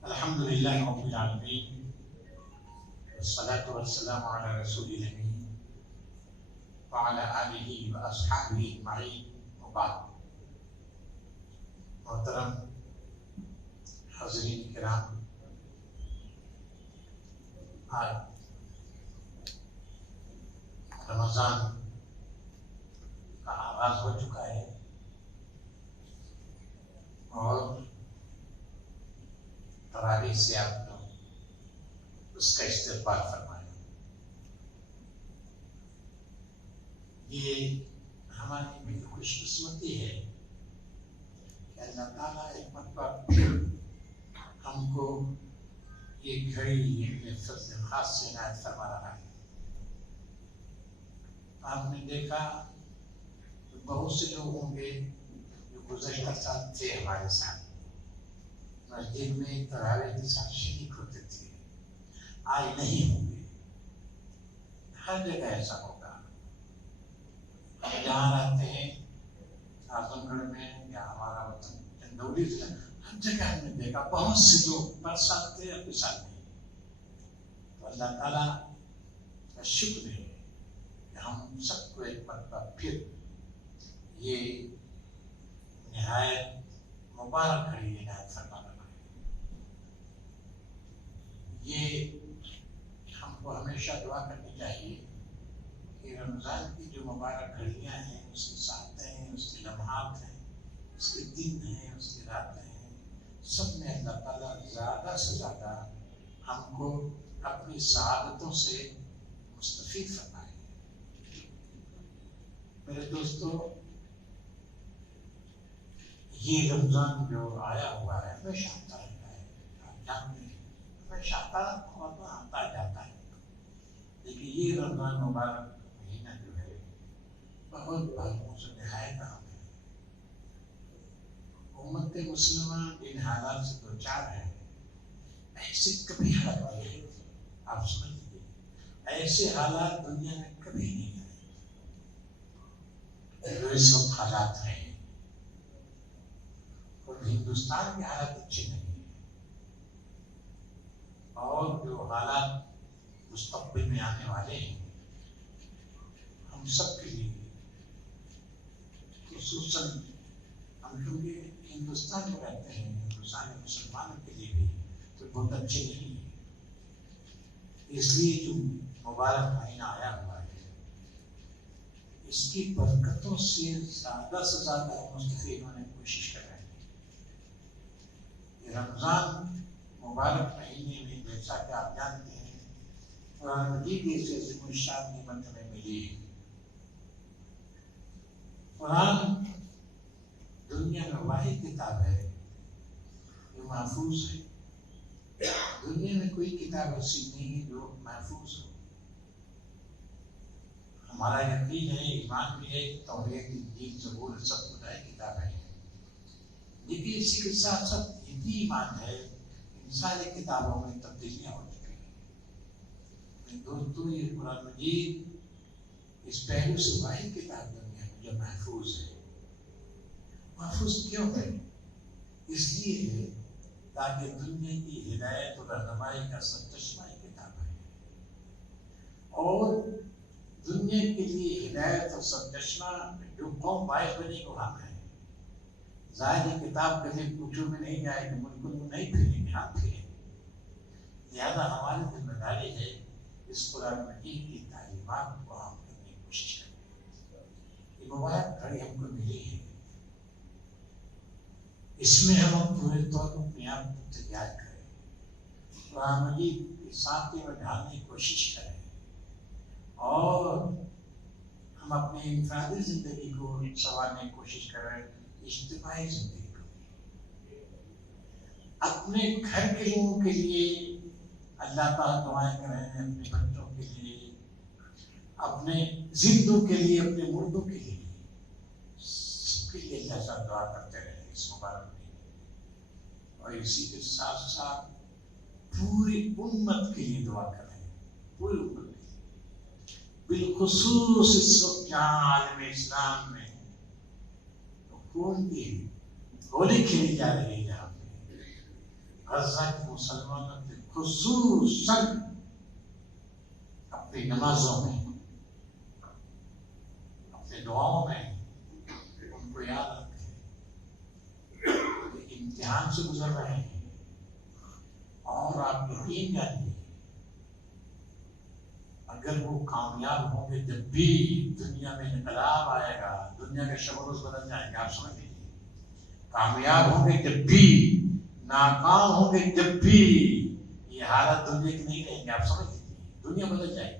الحمد للہ رب العالمین والصلاة والسلام علی رسول الامین وعلی آلہ واصحابہ اجمعین وبعد۔ محترم حاضرین کرام، آج رمضان کا آغاز ہو چکا ہے اور تراویح سے آپ لوگ اس کا استقبال فرمائیں۔ یہ ہماری بڑی خوش قسمتی ہے کہ اللہ تعالیٰ ایک مرتبہ پھر ہم کو یہ گھڑی اپنے فضل خاص سے عنایت فرما رہا ہے۔ آپ نے دیکھا کہ بہت سے لوگ ہوں گے جو گزشتہ سال تھے ہمارے ساتھ، مسجد میں تراویح کے ساتھ شریک ہوتے تھے، آج نہیں ہوں گے۔ ہر جگہ ایسا ہوگا، ہم جہاں رہتے ہیں اعظم گڑھ میں یا ہمارا وطن چندولی ضلع، ہر جگہ ہم نے دیکھا بہت سے لوگ برسات تھے اپنے ساتھ نہیں۔ تو اللہ تعالیٰ کا شکر ہے کہ ہم سب کو ایک مرتبہ پھر یہ نہایت مبارک گھڑی عنایت فرما رہا ہے۔ یہ ہم کو ہمیشہ دعا کرنی چاہیے کہ رمضان کی جو مبارک گھڑیاں ہیں، اس کی ساعتیں ہیں، اس کے لمحات ہیں، اس کے دن ہیں، اس کی راتیں ہیں، سب میں اللہ تعالیٰ زیادہ سے زیادہ ہم کو اپنی سعادتوں سے مستفید فرمائے۔ میرے دوستو، یہ رمضان جو آیا ہوا ہے ہمیشہ آتا رہتا ہے، آپ جانتے ہیں ہمیشہ آتا جاتا ہے، لیکن یہ رمضان مبارک مہینہ جو ہے بہت بھائیوں سے نہایت اہم ہے۔ امت مسلمہ ان حالات سے دو چار ہے، ایسے کبھی حالات نہیں ہے، آپ سمجھ لیجیے، ایسے حالات دنیا میں کبھی نہیں آئے جو اس وقت حالات ہیں۔ اور ہندوستان کے حالات اچھے نہیں ہیں، اور جو حالات مستقبل میں آنے والے ہیں ہم سب کے لیے، خصوصاً ہم کیونکہ ہندوستان میں رہتے ہیں، ہندوستان کے مسلمانوں کے لیے بھی تو بہت اچھے نہیں ہیں۔ اس لیے جو مبارک مہینہ آیا ہوا ہے اس کی برکتوں سے زیادہ مستفید ہونے کی کوشش کر رہے ہیں۔ یہ رمضان مبارک مہینے میں جیسا کہ آپ جانتے ہیں قرآن مجید سے عظیم الشان نعمت ہمیں ملی ہے۔ قرآن دنیا میں واحد کتاب ہے جو محفوظ ہے۔ دنیا میں کوئی کتاب ایسی نہیں ہے جو محفوظ ہو۔ ہمارا یقین ہے، ایمان بھی ہے، توریت، انجیل، زبور سب خدائی کتابیں ہیں، لیکن اسی کے ساتھ ساتھ یہ بھی ایمان ہے ان ساری کتابوں میں تبدیلیاں ہو چکی ہیں۔ دوستو، یہ قرآن مجید اس پہلو سے واحد کتاب دنیا میں جو محفوظ ہے۔ محفوظ کیوں ہے؟ اس لیے ہے تاکہ دنیا کی ہدایت اور رہنمائی کا سرچشمہ کتاب ہے، اور دنیا کے لیے ہدایت اور سرچشمہ جو قوم باعث بنی کو ہم ہیں۔ ظاہر یہ کتاب کبھی پوچھو میں نہیں جائے کہ ملکوں میں نہیں پھیلیں گے، ہم پھیلیں گے۔ لہٰذا ہماری ذمہ داری ہے اس قرآن مجید کی تعلیمات کو ہم کرنے کی کوشش کریں۔ یہ مبارک گھڑی ہم کو ملی ہے، اس میں ہم پورے طور پر اپنے آپ کو تیار کریں، قرآن مجید کے ساتھ میں ڈھالنے کی کوشش کریں، اور ہم اپنی انفرادی زندگی کو سنوارنے کی کوشش کریں، اجتماعی زندگی کو، اپنے گھر کے لوگوں کے لیے اللہ تعالیٰ دعائیں کریں، اپنے بچوں کے لیے، اپنے زندوں کے لیے، اپنے مردوں کے لیے، سب کے لیے اللہ سے دعا کرتے رہیں اس مبارک میں۔ اور اسی کے ساتھ ساتھ پوری امت کے لیے دعا کریں، پوری امت کے لیے، بالخصوص اس وقت جہاں عالم اسلام میں خون کی ہولی کھیلی جا رہی ہے، جہاں غزہ کے مسلمانوں نے خصوصاً اپنی نمازوں میں، اپنے دعاؤں میں ان کو یاد رکھے کہ امتحان سے گزر رہے ہیں، اور آپ یقین جانیے اگر وہ کامیاب ہوں گے، جب بھی دنیا میں انقلاب آئے گا، دنیا کے شب و روز بدل جائیں گے. آپ سمجھ لیجیے، کامیاب ہوں گے جب بھی، ناکام ہوں گے جب بھی، یہ حالت دنیا کی نہیں رہیں گے. آپ سمجھ لیجیے دنیا بدل جائے گی.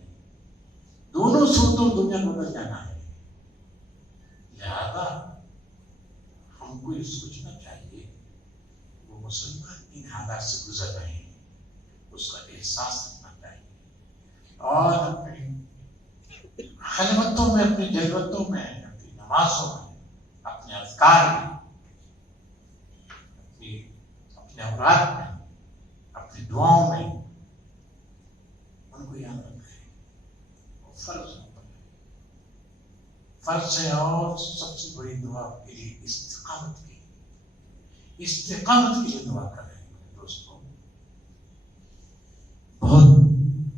دونوں صورتوں میں دنیا کو بدل جانا ہے. لہذا ہم کو یہ سوچنا چاہیے وہ مسلمان ان حالات سے گزر رہے ہیں، اس کا احساس رکھنا چاہیے، اور اپنی خلوتوں میں، اپنی جلوتوں میں، اپنی نمازوں میں، اپنے اذکار میں، اپنے اوراد میں، اپنی دعاؤں میں ان کو یاد رکھیں. وہ فرض ہے. اور سب سے بڑی دعا کے لیے استقامت کے لیے دعا کر رہے ہیں دوستوں. بہت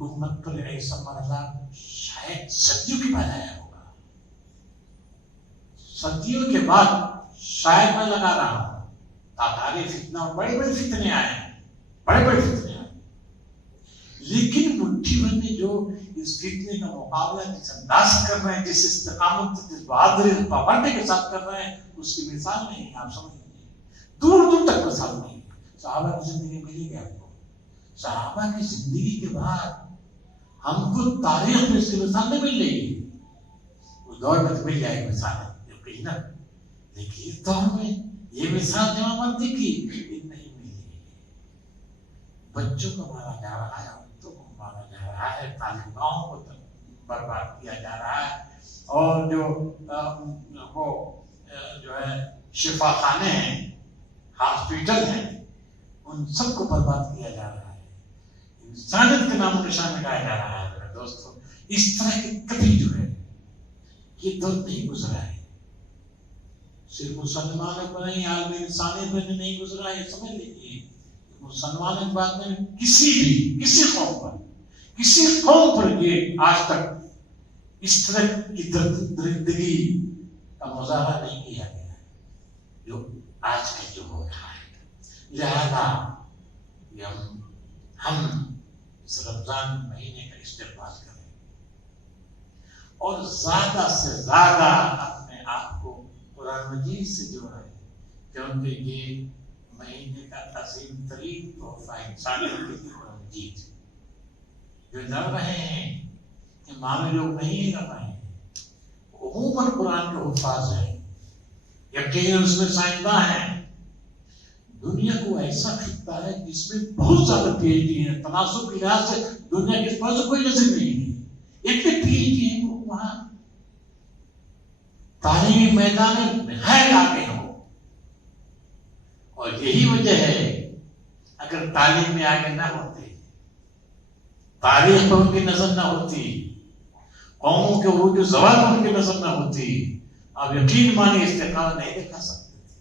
امت پر ایسا مرحلہ شاید صدیوں کے بعد آیا ہوگا. صدیوں کے بعد شاید میں لگا رہا ہوں تاتاری فتنہ، بڑے بڑے فتنے آئے ہیں، لیکن مٹھی بھر میں جو اس فتنے کا مقابلہ جس انداز سے کر رہے ہیں، جس استقامت، جس بہادری، پابندی کے ساتھ کر رہے ہیں، اس کی مثال نہیں ہے. آپ سمجھ لیجیے دور دور تک مثال نہیں ہے. صحابہ کی زندگی ملی گئی آپ کو. صحابہ کی زندگی کے بعد ہم کو تاریخ میں اس کی مثال نہیں مل رہی ہے. اس دور میں تو مل جائے گی مثال، یقینا، لیکن اس دور میں یہ مثال جمع کی نہیں ملی. بچوں کو مارا جا رہا ہے، عورتوں کو مارا جا رہا ہے، تعلیم گاہوں کو برباد کیا جا رہا ہے، اور وہ جو ہے شفا خانے ہیں، ہاسپٹل ہیں، ان سب کو برباد کیا جا رہا ہے. انسانیت کے نام و نشان مٹایا جا رہا ہے. میرے دوستوں، اس طرح کے کبھی جو ہے یہ دور نہیں گزرا ہے. صرف مسلمانوں کو نہیں، عالم انسانیت میں نہیں گزرا ہے. سمجھ لیجیے مسلمانوں کی بات میں کسی قوم پر یہ آج تک اس طرح کی درندگی کا مظاہرہ نہیں کیا گیا ہے جو آج کا جو ہو رہا ہے. لہذا ہم اس رمضان مہینے کا استقبال کریں اور زیادہ سے زیادہ اپنے آپ کو قرآن مجید سے جوڑیں، کیونکہ یہ مہینے کا عظیم ترین تحفہ انسانیت کے لیے قرآن مجید جو لڑ رہے ہیں کہ معاملے لوگ نہیں لڑ رہے ہیں، عموماً قرآن کے حفاظ ہیں، یقیناً اس میں سائنسداں ہیں. دنیا کو ایسا خطہ ہے جس میں بہت زیادہ پی ایچ ڈی ہیں. تناسب کے لحاظ سے دنیا کے پاس کوئی نظر نہیں ہے. ایک پی ایچ ڈی ہے، وہ وہاں تعلیمی میدان میں نہایت آگے ہو، اور یہی وجہ ہے اگر تعلیم میں آگے نہ ہوتے، تاریخ پر ان کی نظر نہ ہوتی، قوموں کے عروج و زوال پر ان کی نظر نہ ہوتی، آپ یقین مانی استقامت نہیں دکھا سکتے تھے،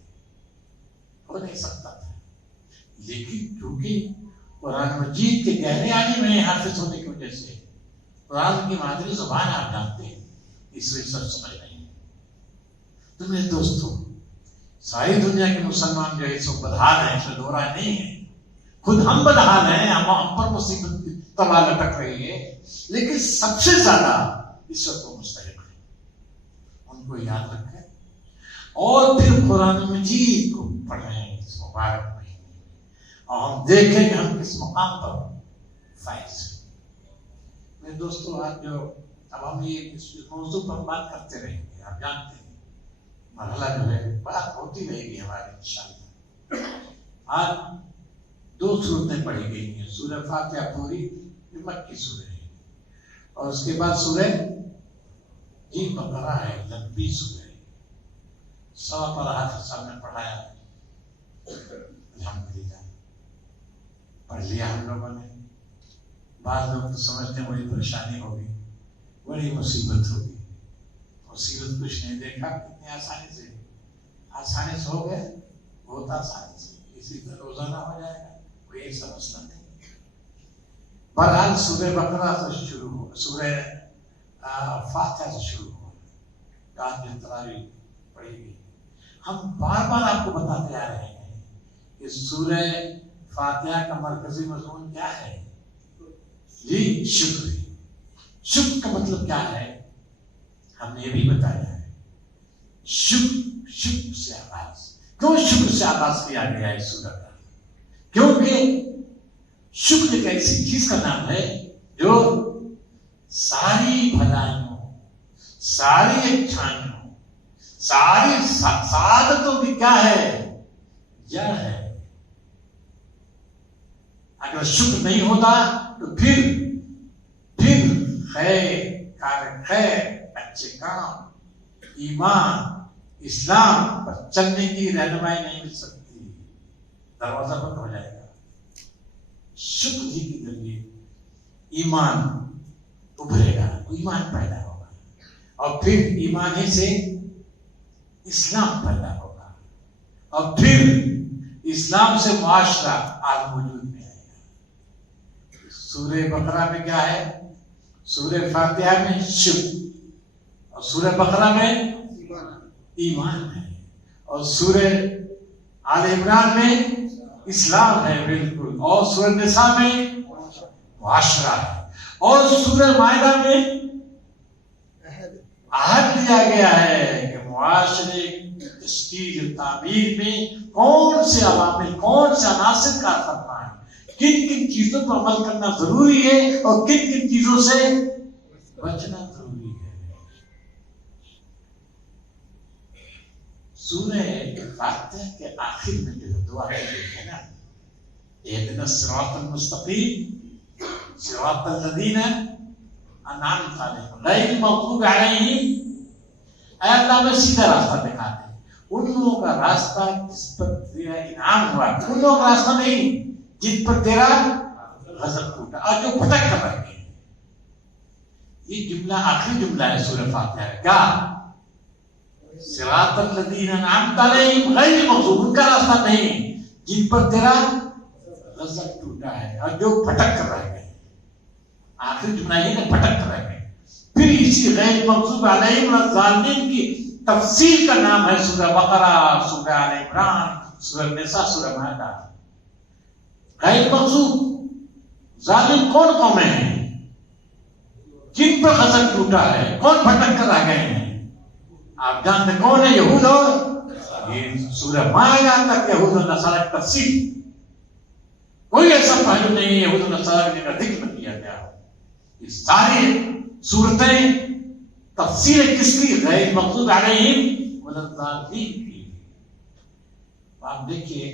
ہو نہیں سکتا تھا. لیکن کیونکہ قرآن مجید کے گہرے عالم میں حافظ ہونے کی وجہ سے قرآن کی مادری زبان آپ جانتے ہیں، اس وجہ سب سمجھ رہے ہیں. تو میرے دوستوں، ساری دنیا کے مسلمان جو ہے سب بدحال ہیں، اس میں دو رائے نہیں ہے. خود ہم بدحال ہیں، ہم پر مصیبت تباہ لٹک رہی ہے، لیکن سب سے زیادہ اس وقت وہ مستحق ہیں. ان کو یاد رکھیں اور پھر قرآن مجید کو پڑھیں اس مبارک مہینے میں، اور ہم دیکھیں کہ ہم کس مقام پر فائز ہیں. میرے دوستوں، آج اب ہم یہ اس موضوع پر بات کرتے رہیں گے. آپ جانتے ہیں مرحلہ جو ہے بات ہوتی رہے گی ہماری انشاءاللہ. آج 2 سورتیں پڑھی گئی ہیں. سورہ فاتحہ پوری مکی سورہ ہے، اور اس کے بعد سورہ بقرہ ہے، لمبی سورہ ہے. 100 پر حافظ صاحب نے پڑھایا، الحمدللہ پڑھ لیا ہم لوگوں نے. بعض لوگ تو سمجھتے ہیں بڑی پریشانی ہوگی، بڑی مصیبت ہوگی. مصیبت کچھ نہیں، دیکھا کتنی آسانی سے ہو گئے، بہت آسانی سے. اسی طرح روزانہ ہو جائے گا، کوئی ایسا مسئلہ نہیں. بہرحال سورہ بقرہ سے شروع ہو، سورہ فاتحہ سے شروع ہو، کان میں تراویح پڑھی گئی. ہم بار بار آپ کو بتاتے آ رہے ہیں کہ سورہ فاتحہ کا مرکزی مضمون کیا ہے؟ جی شکر. شکر کا مطلب کیا ہے ہم نے یہ بھی بتایا ہے. شکر سے آغاز. کیوں شکر سے آغاز کیا گیا ہے سورہ کا؟ کیونکہ شکر ایک ایسی چیز کا نام ہے جو ساری بھلائیوں، ساری اچھائیوں، ساری سعادتوں کی کیا ہے؟ جڑ ہے. اگر شکر نہیں ہوتا تو پھر خیر، اچھے کام، ایمان، اسلام پر چلنے کی رہنمائی نہیں مل سکتی، دروازہ بند ہو جائے گا. شکر ہی کے ذریعے ایمان ابھرے گا، ایمان پیدا ہوگا، اور پھر ایمان ہی سے اسلام پیدا ہوگا، اور پھر اسلام سے معاشرہ آج وجود میں آئے گا. سورہ بقرہ میں کیا ہے؟ سورہ فاتحہ میں شکر، اور سورہ بقرہ میں ایمان ہے، اور سورہ آل عمران میں اسلام ہے بالکل، اور سورہ نساء میں معاشرہ ہے، اور سورہ مائدہ میں عہد لیا گیا ہے کہ معاشرے تشکیل تعمیر میں کون سے عوامل، کون سے عناصر کا کرنا ہے، کن کن چیزوں پر عمل کرنا ضروری ہے اور کن کن چیزوں سے بچنا ضروری ہے. سورہ فاتحہ کے آخر میں جو دعا ہے نا، اهدنا الصراط المستقیم صراط الذین انعمت علیہم غیر المغضوب علیہم. اے اللہ میں سیدھا راستہ دکھا دے، ان لوگوں کا راستہ جس پر تیرا انعام ہوا، ان لوگوں کا راستہ نہیں جن پر تیرا غضب ٹوٹا اور جو بھٹک کر رہ گئے. یہ جملہ آخری جملہ ہے سورہ فاتحہ کا. صراط الذین انعمت علیہم غیر المغضوب، ان کا راستہ نہیں جن پر تیرا غضب ٹوٹا ہے اور جو بھٹک کر رہ گئے. آخری جملہ یہ کہ بھٹک کر رہ گئے. پھر اسی غیر مغضوب علیہم الظالمین کی تفصیل کا نام ہے سورہ بقرہ، سورہ آل عمران، سورہ نساء، سورہ مائدہ. غیر مغضوب ظالم کون قومیں ہیں؟ جن پر غضب ٹوٹا ہے، کون بھٹک کر رہ گئے ہیں؟ آپ جانتے کون ہے؟ یہود. اور یہ سورہ مائدہ تک یہود و نصارہ کی تفصیل، کوئی ایسا پہلو نہیں ہے یہود و نصارہ کا ذکر نہ کیا گیا. یہ ساری صورتیں تفصیل کس کی؟ غیر مغضوب علیہم ولا الضالین کی. آپ دیکھیے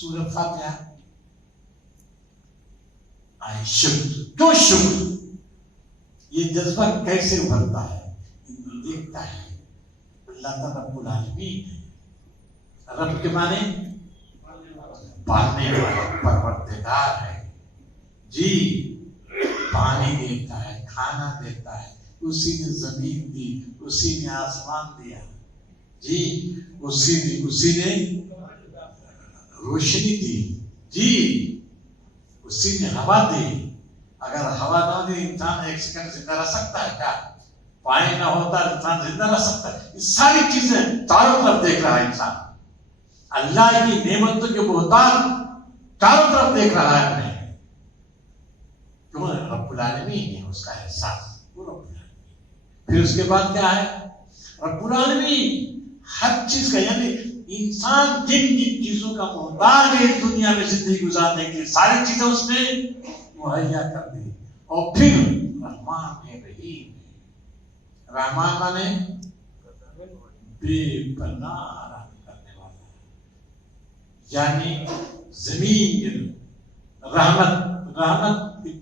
سورہ فاتحہ آئے شکر. کیوں شکر؟ یہ جذبہ کیسے ابھرتا ہے؟ دیکھتا ہے اللہ تعالیٰ رب العالمین ہے. رب کے معنی پالنے والا، پروردگار ہے. جی پانی دیتا ہے، کھانا دیتا ہے، اسی نے زمین دی، اسی نے آسمان دیا. جی اسی نے روشنی دی. جی اسی نے ہوا دی. اگر ہوا نہ دی انسان ایک سیکنڈ زندہ رہ سکتا ہے کیا؟ پانی نہ ہوتا انسان زندہ رہ سکتا ہے؟ یہ ساری چیزیں چاروں طرف دیکھ رہا ہے انسان. اللہ کی نعمتوں کے بہتان چاروں طرف دیکھ رہا ہے. اپنے کیوں؟ رب العالمین ہے، اس کا احساس وہ رب العالمین. پھر اس کے بعد کیا ہے؟ رب العالمین ہر چیز کا، یعنی انسان جن جن چیزوں کا محتاج ہے اس دنیا میں زندگی گزارنے کے لیے، ساری چیزیں اس نے مہیا کر دی. اور پھر رحمان ہے، رحیم ہے. رحمان مانے بے پناہ رحم کرنے والا ہے. یعنی زمین رحمت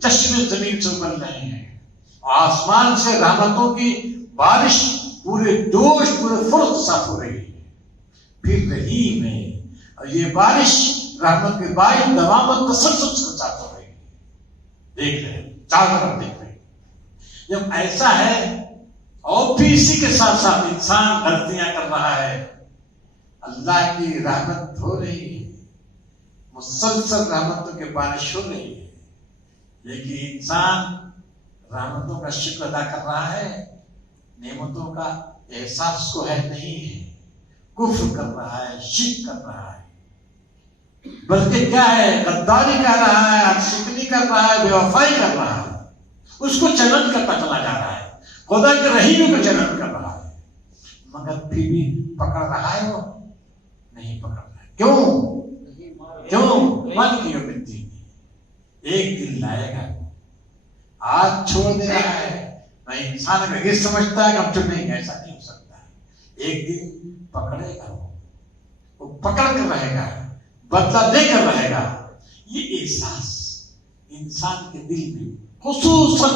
چشمے زمین سے ابل رہے ہیں، آسمان سے رحمتوں کی بارش پورے جوش، پورے فرصت صاف ہو رہی ہے. پھر رحیم ہے، اور یہ بارش رحمت کے باعث دوامت تسلسل کے ساتھ ہو رہی ہے. دیکھ رہے ہیں چاروں طرف دیکھ رہے ہیں. جب ایسا ہے اور پھر اسی کے ساتھ ساتھ انسان غلطیاں کر رہا ہے، اللہ کی رحمت ہو رہی ہے. مسلسل رحمتوں کے بارش ہو رہی ہے، لیکن انسان رحمتوں کا شکر ادا کر رہا ہے، نعمتوں کا احساس کو ہے نہیں ہے، کفر کر رہا ہے، شرک کر رہا ہے، بلکہ کیا ہے، غداری کر رہا ہے، عاشقی کر رہا ہے، بے وفائی کر رہا ہے، اس کو چلن کرتا چلا جا رہا ہے، خدا کے رحیم کو چلن کر رہا ہے، مگر پھر بھی پکڑ رہا ہے، وہ نہیں پکڑ رہا ہے۔ کیوں من کی امید، ایک دن لائے گا، آج چھوڑ دے رہا ہے۔ میں انسان کا یہ سمجھتا ہے کہ ہم نہیں، ایسا نہیں ہو سکتا ہے، ایک دن پکڑے گا، وہ پکڑ کر رہے گا، بدلہ دے کر رہے گا۔ یہ احساس انسان کے دل میں، خصوصاً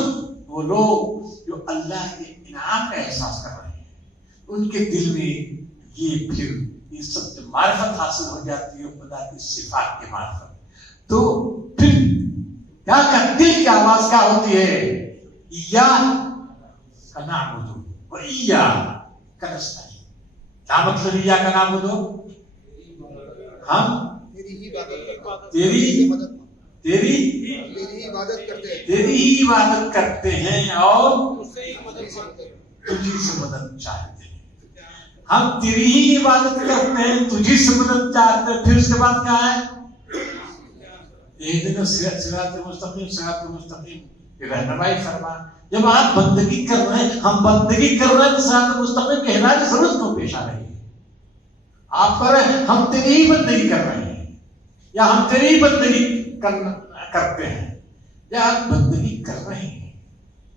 وہ لوگ جو اللہ کے انعام کا احساس کر رہے ہیں، ان کے دل میں یہ پھر یہ سب معرفت حاصل ہو جاتی ہے، خدا کی صفات کی معرفت۔ تو پھر کیا دل کی آواز کیا ہوتی ہے؟ ایاک نعبد و ایاک نستعین۔ کیا مطلب ایاک نعبد؟ ہم تیری ہی عبادت کرتے ہیں اور تجھی سے مدد چاہتے ہیں۔ ہم تیری ہی عبادت کرتے ہیں، تجھی سے مدد چاہتے ہیں۔ پھر اس کے بعد کیا ہے؟ صراط مستقیم کی رہنمائی فرما۔ جب آپ بندگی کر رہے ہیں، ہم بندگی کر رہے ہیں، تو صراط مستقیم کی ہدایت کی ضرورت کیوں پیش آ رہی ہے؟ آپ کر رہے ہیں، ہم تیری ہی بندگی کر رہے ہیں، یا ہم تیری ہی بندگی کرتے ہیں، یا آپ بندگی کر رہے ہیں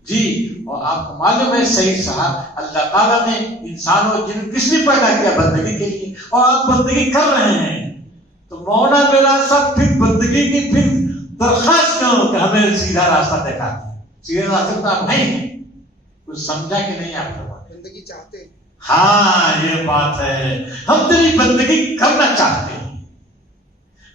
جی۔ اور آپ کو معلوم ہے صحیح صاحب، اللہ تعالیٰ نے انسان و جن کس لیے پیدا کیا؟ بندگی کے لیے، اور آپ بندگی کر رہے ہیں، تو مولا میرا سب پھر بندگی کی پھر درخواست کرو کہ ہمیں سیدھا راستہ دکھا دیں۔ سیدھا راستہ تو آپ نہیں ہیں، کچھ سمجھا کہ نہیں آپ لوگوں نے؟ بندگی چاہتے ہیں، ہاں یہ بات ہے، ہم تیری بندگی کرنا چاہتے ہیں،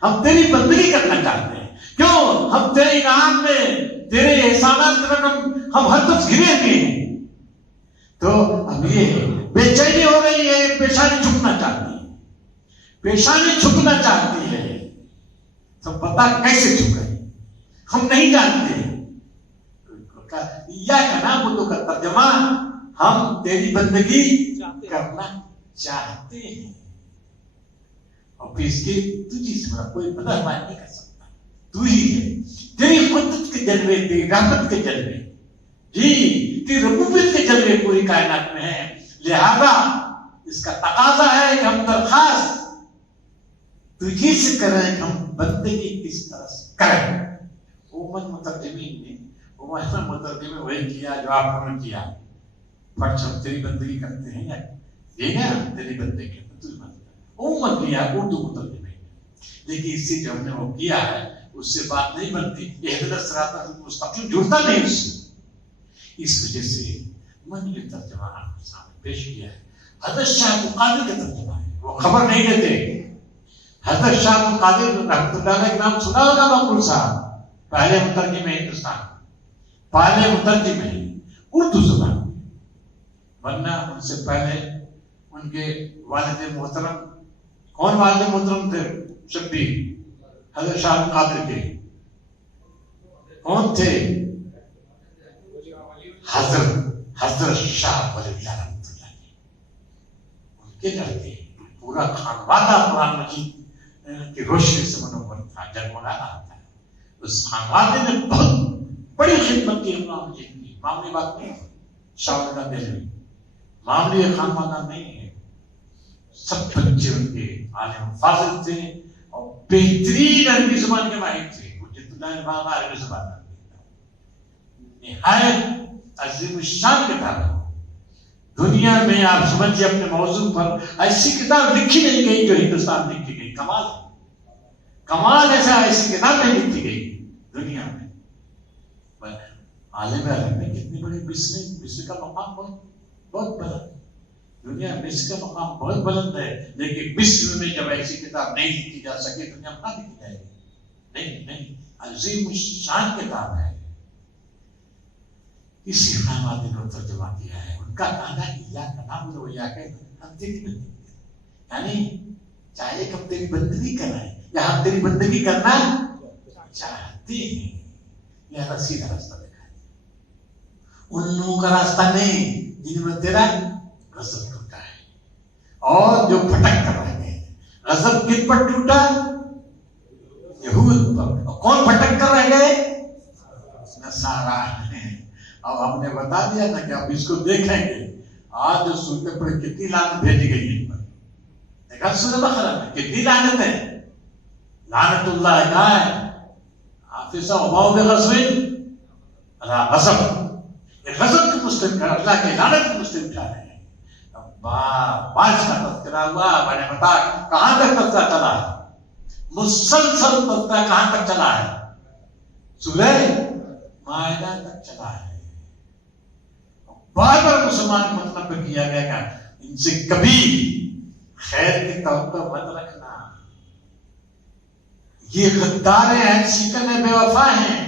ہم تیری بندگی کرنا چاہتے ہیں۔ کیوں؟ ہم تیرے انعام میں، تیرے احسانات کے رقم ہم ہر وقت گرے ہوئے ہیں۔ تو اب یہ بے چینی ہو رہی ہے، پیشانی جھکنا چاہتی ہے، پیشانی جھکنا چاہتی ہے، تو پتا کیسے جھکے؟ ہم نہیں جانتے۔ ایاک نعبد کا ترجمہ ہم تیری بندگی کرنا چاہتے ہیں، اور پھر اس کے تجھی سے بڑا کوئی بدلوائی نہیں کر سکتا، تو ہی ہے۔ تیری قدرت کے جلوے، تیری رحمت کے جلوے، جی تیری ربوبیت کے جلوے پوری کائنات میں ہے، لہذا اس کا تقاضا ہے کہ ہم درخواست تجھی سے کریں کہ ہم بندگی کس طرح سے کریں۔ عموماً مترجمین نے وہی کیا جو آپ نے کیا، فرض ہم تیری بندگی کرتے ہیں، یا یہ نا تیری بندگی عموماً کیا اردو مترجمے، لیکن اس سے جو ہم نے وہ کیا ہے اس سے بات نہیں بنتی، اہدنا الصراط المستقیم جڑتا نہیں اس سے۔ اس وجہ سے میں نے یہ ترجمہ آپ کے سامنے پیش کیا ہے۔ حضرت شاہ عبد القادر کا ترجمہ ہے، وہ خبر نہیں دیتے۔ حضرت شاہ عبد القادر رحمۃ اللہ علیہ کا نام سنا ہوگا مقبول صاحب، پہلے مترجم ہے ہندوستان، پہلے مترجم ہے اردو زبان میں، ورنہ ان سے پہلے ان کے والد محترم، کون والد محترم تھے؟ شبیر حضرت شاہ عبد القادر کے کون تھے؟ حضرت شاہ ولی اللہ رحمۃ اللہ علیہ، ان کے لڑکے، پورا خانوادہ قرآن مجید کی روشنی سے منور تھا، جگمگا رہا تھا۔ اس خانوادے نے بہت بڑی خدمت کی قرآن مجید کی، معمولی بات نہیں ہے، شاہ ولی اللہ دہلوی معمولی خانوادہ نہیں ہے، سب بچے ان کے عالم فاضل تھے اور بہترین عربی زبان کے ماہر تھے۔ حجت اللہ امام عربی زبان نہایت عظیم الشان کتاب ہے۔ دنیا میں آپ سمجھیے اپنے موضوع پر ایسی کتاب لکھی نہیں گئی جو ہندوستان میں لکھی گئی، کمال ہے، کمال ایسا، ایسی کتاب نہیں لکھی گئی دنیا میں۔ عالم عرب میں کتنی بڑی مصر کا مقام بہت بلند، دنیا میں مصر کا مقام بہت بلند ہے، لیکن مصر میں جب ایسی کتاب نہیں لکھی جا سکے دنیا میں کہاں لکھی جائے گی؟ نہیں، عظیم الشان کتاب ہے۔ اسی خانوادے نے ترجمہ کیا ہے۔ ان کا کہنا ایاک نعبد و ایاک نستعین، یعنی چاہے کہ ہم تیری بندگی کرائیں یا ہم تیری بندگی کرنا چاہتے ہیں، یہ سیدھا راستہ دکھائے، ان لوگوں کا راستہ نہیں جن میں تیرا غضب ٹوٹا ہے اور جو پھٹک کر رہ گئے۔ غضب کن پر ٹوٹا؟ یہود پر۔ اور کون پھٹک کر رہ گئے؟ نصارا۔ اب ہم نے بتا دیا نا کہ اب اس کو دیکھیں گے آج جو سورت پر کتنی لعنت بھیجی گئی ہے ان پر۔ دیکھا سورہ بقرہ میں کتنی لعنت ہے، لعنت اللہ علیہ حافظ وباء بغضب علی غضب، یہ غضب کے مسلم کا اللہ کے لعنت کے مسلم کیا ہے۔ بارش کا تذکرہ ہوا، میں نے بتایا کہاں تک تذکرہ چلا ہے، مسلسل تذکرہ کہاں تک چلا ہے، سورہ مائدہ تک چلا ہے۔ بار بار مسلمان مطلب پہ کیا گیا کہ ان سے کبھی خیر کی توقع مت رکھنا، یہ غدار ہیں، شکن بے وفا ہیں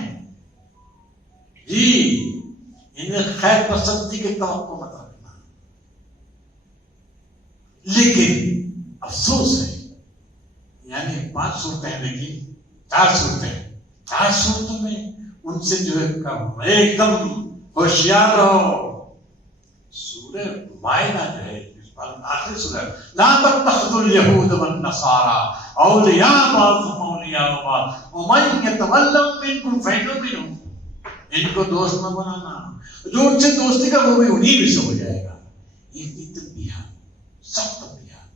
جی، انہیں خیر پسندی کی توقع مت رکھنا۔ لیکن افسوس ہے، یعنی 5 صورتیں لیکن 4 صورتیں، 4 صورتوں میں ان سے جو ہے کم ایک دم ہوشیار رہو۔ سورہ مائدہ جو ہے آخری سورہ، لا تتخذوا اليهود والنصارى اولیاء بعضهم اولیاء بعض ومن يتولهم منكم فإنه منهم، ان کو دوست نہ بنانا، جو ان سے دوستی کا وہ بھی انہی میں سے ہو جائے گا۔ یہ تنبیہات، سب تنبیہات،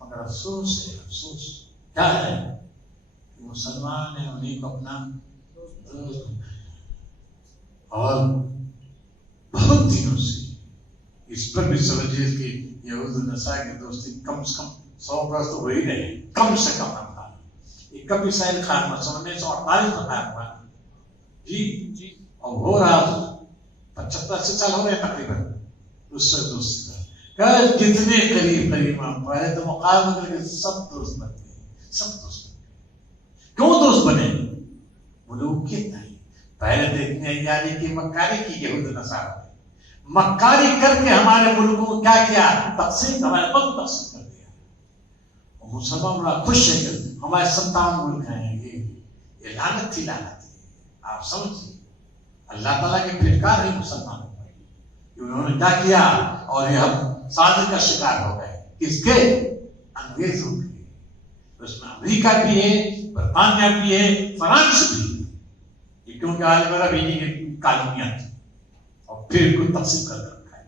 مگر افسوس ہے، افسوس کیا ہے کہ مسلمان نے انہیں کو اپنا دوست اور بہت دنوں سے اس پر بھی سمجھیے کہ یہود و نصارہ کی دوستی کم سے کم 100 برس تو ہو ہی رہے، کم سے کم رمضان۔ یہ کب اسرائیل خان مسلم 1948 میں قائم ہوا جی، اور ہو رہا 75 سال ہو رہے تقریباً اس سے دوستی کا، کتنے قریب ہم پہلے تو مقابلہ کر کے سب دوست بن گئے، سب دوست بن گئے۔ کیوں دوست بنے؟ ملوکیت نہیں، پہلے دیکھنے یعنی کہ مکاری کی یہود و نصارہ، مکاری کر کے ہمارے ملک کو کیا کیا؟ تقسیم، ہمارے ملک تقسیم کر دیا۔ اور مسلمان بڑا خوش ہے کہ ہمارے 57 ملک ہیں، یہ لعنت تھی، لعنت تھی۔ آپ سمجھئے اللہ تعالیٰ کے پھٹکار ہے مسلمانوں پر کہ انہوں نے کیا کیا، اور یہ ہم سازش کا شکار ہو گئے۔ کس کے؟ انگریزوں کے۔ اس میں امریکہ بھی ہے، برطانیہ بھی ہے، فرانس بھی ہے، یہ کیونکہ عالم عرب انہی کی کالونیاں تھی، اور پھر کو تقسیم کر رکھا ہے۔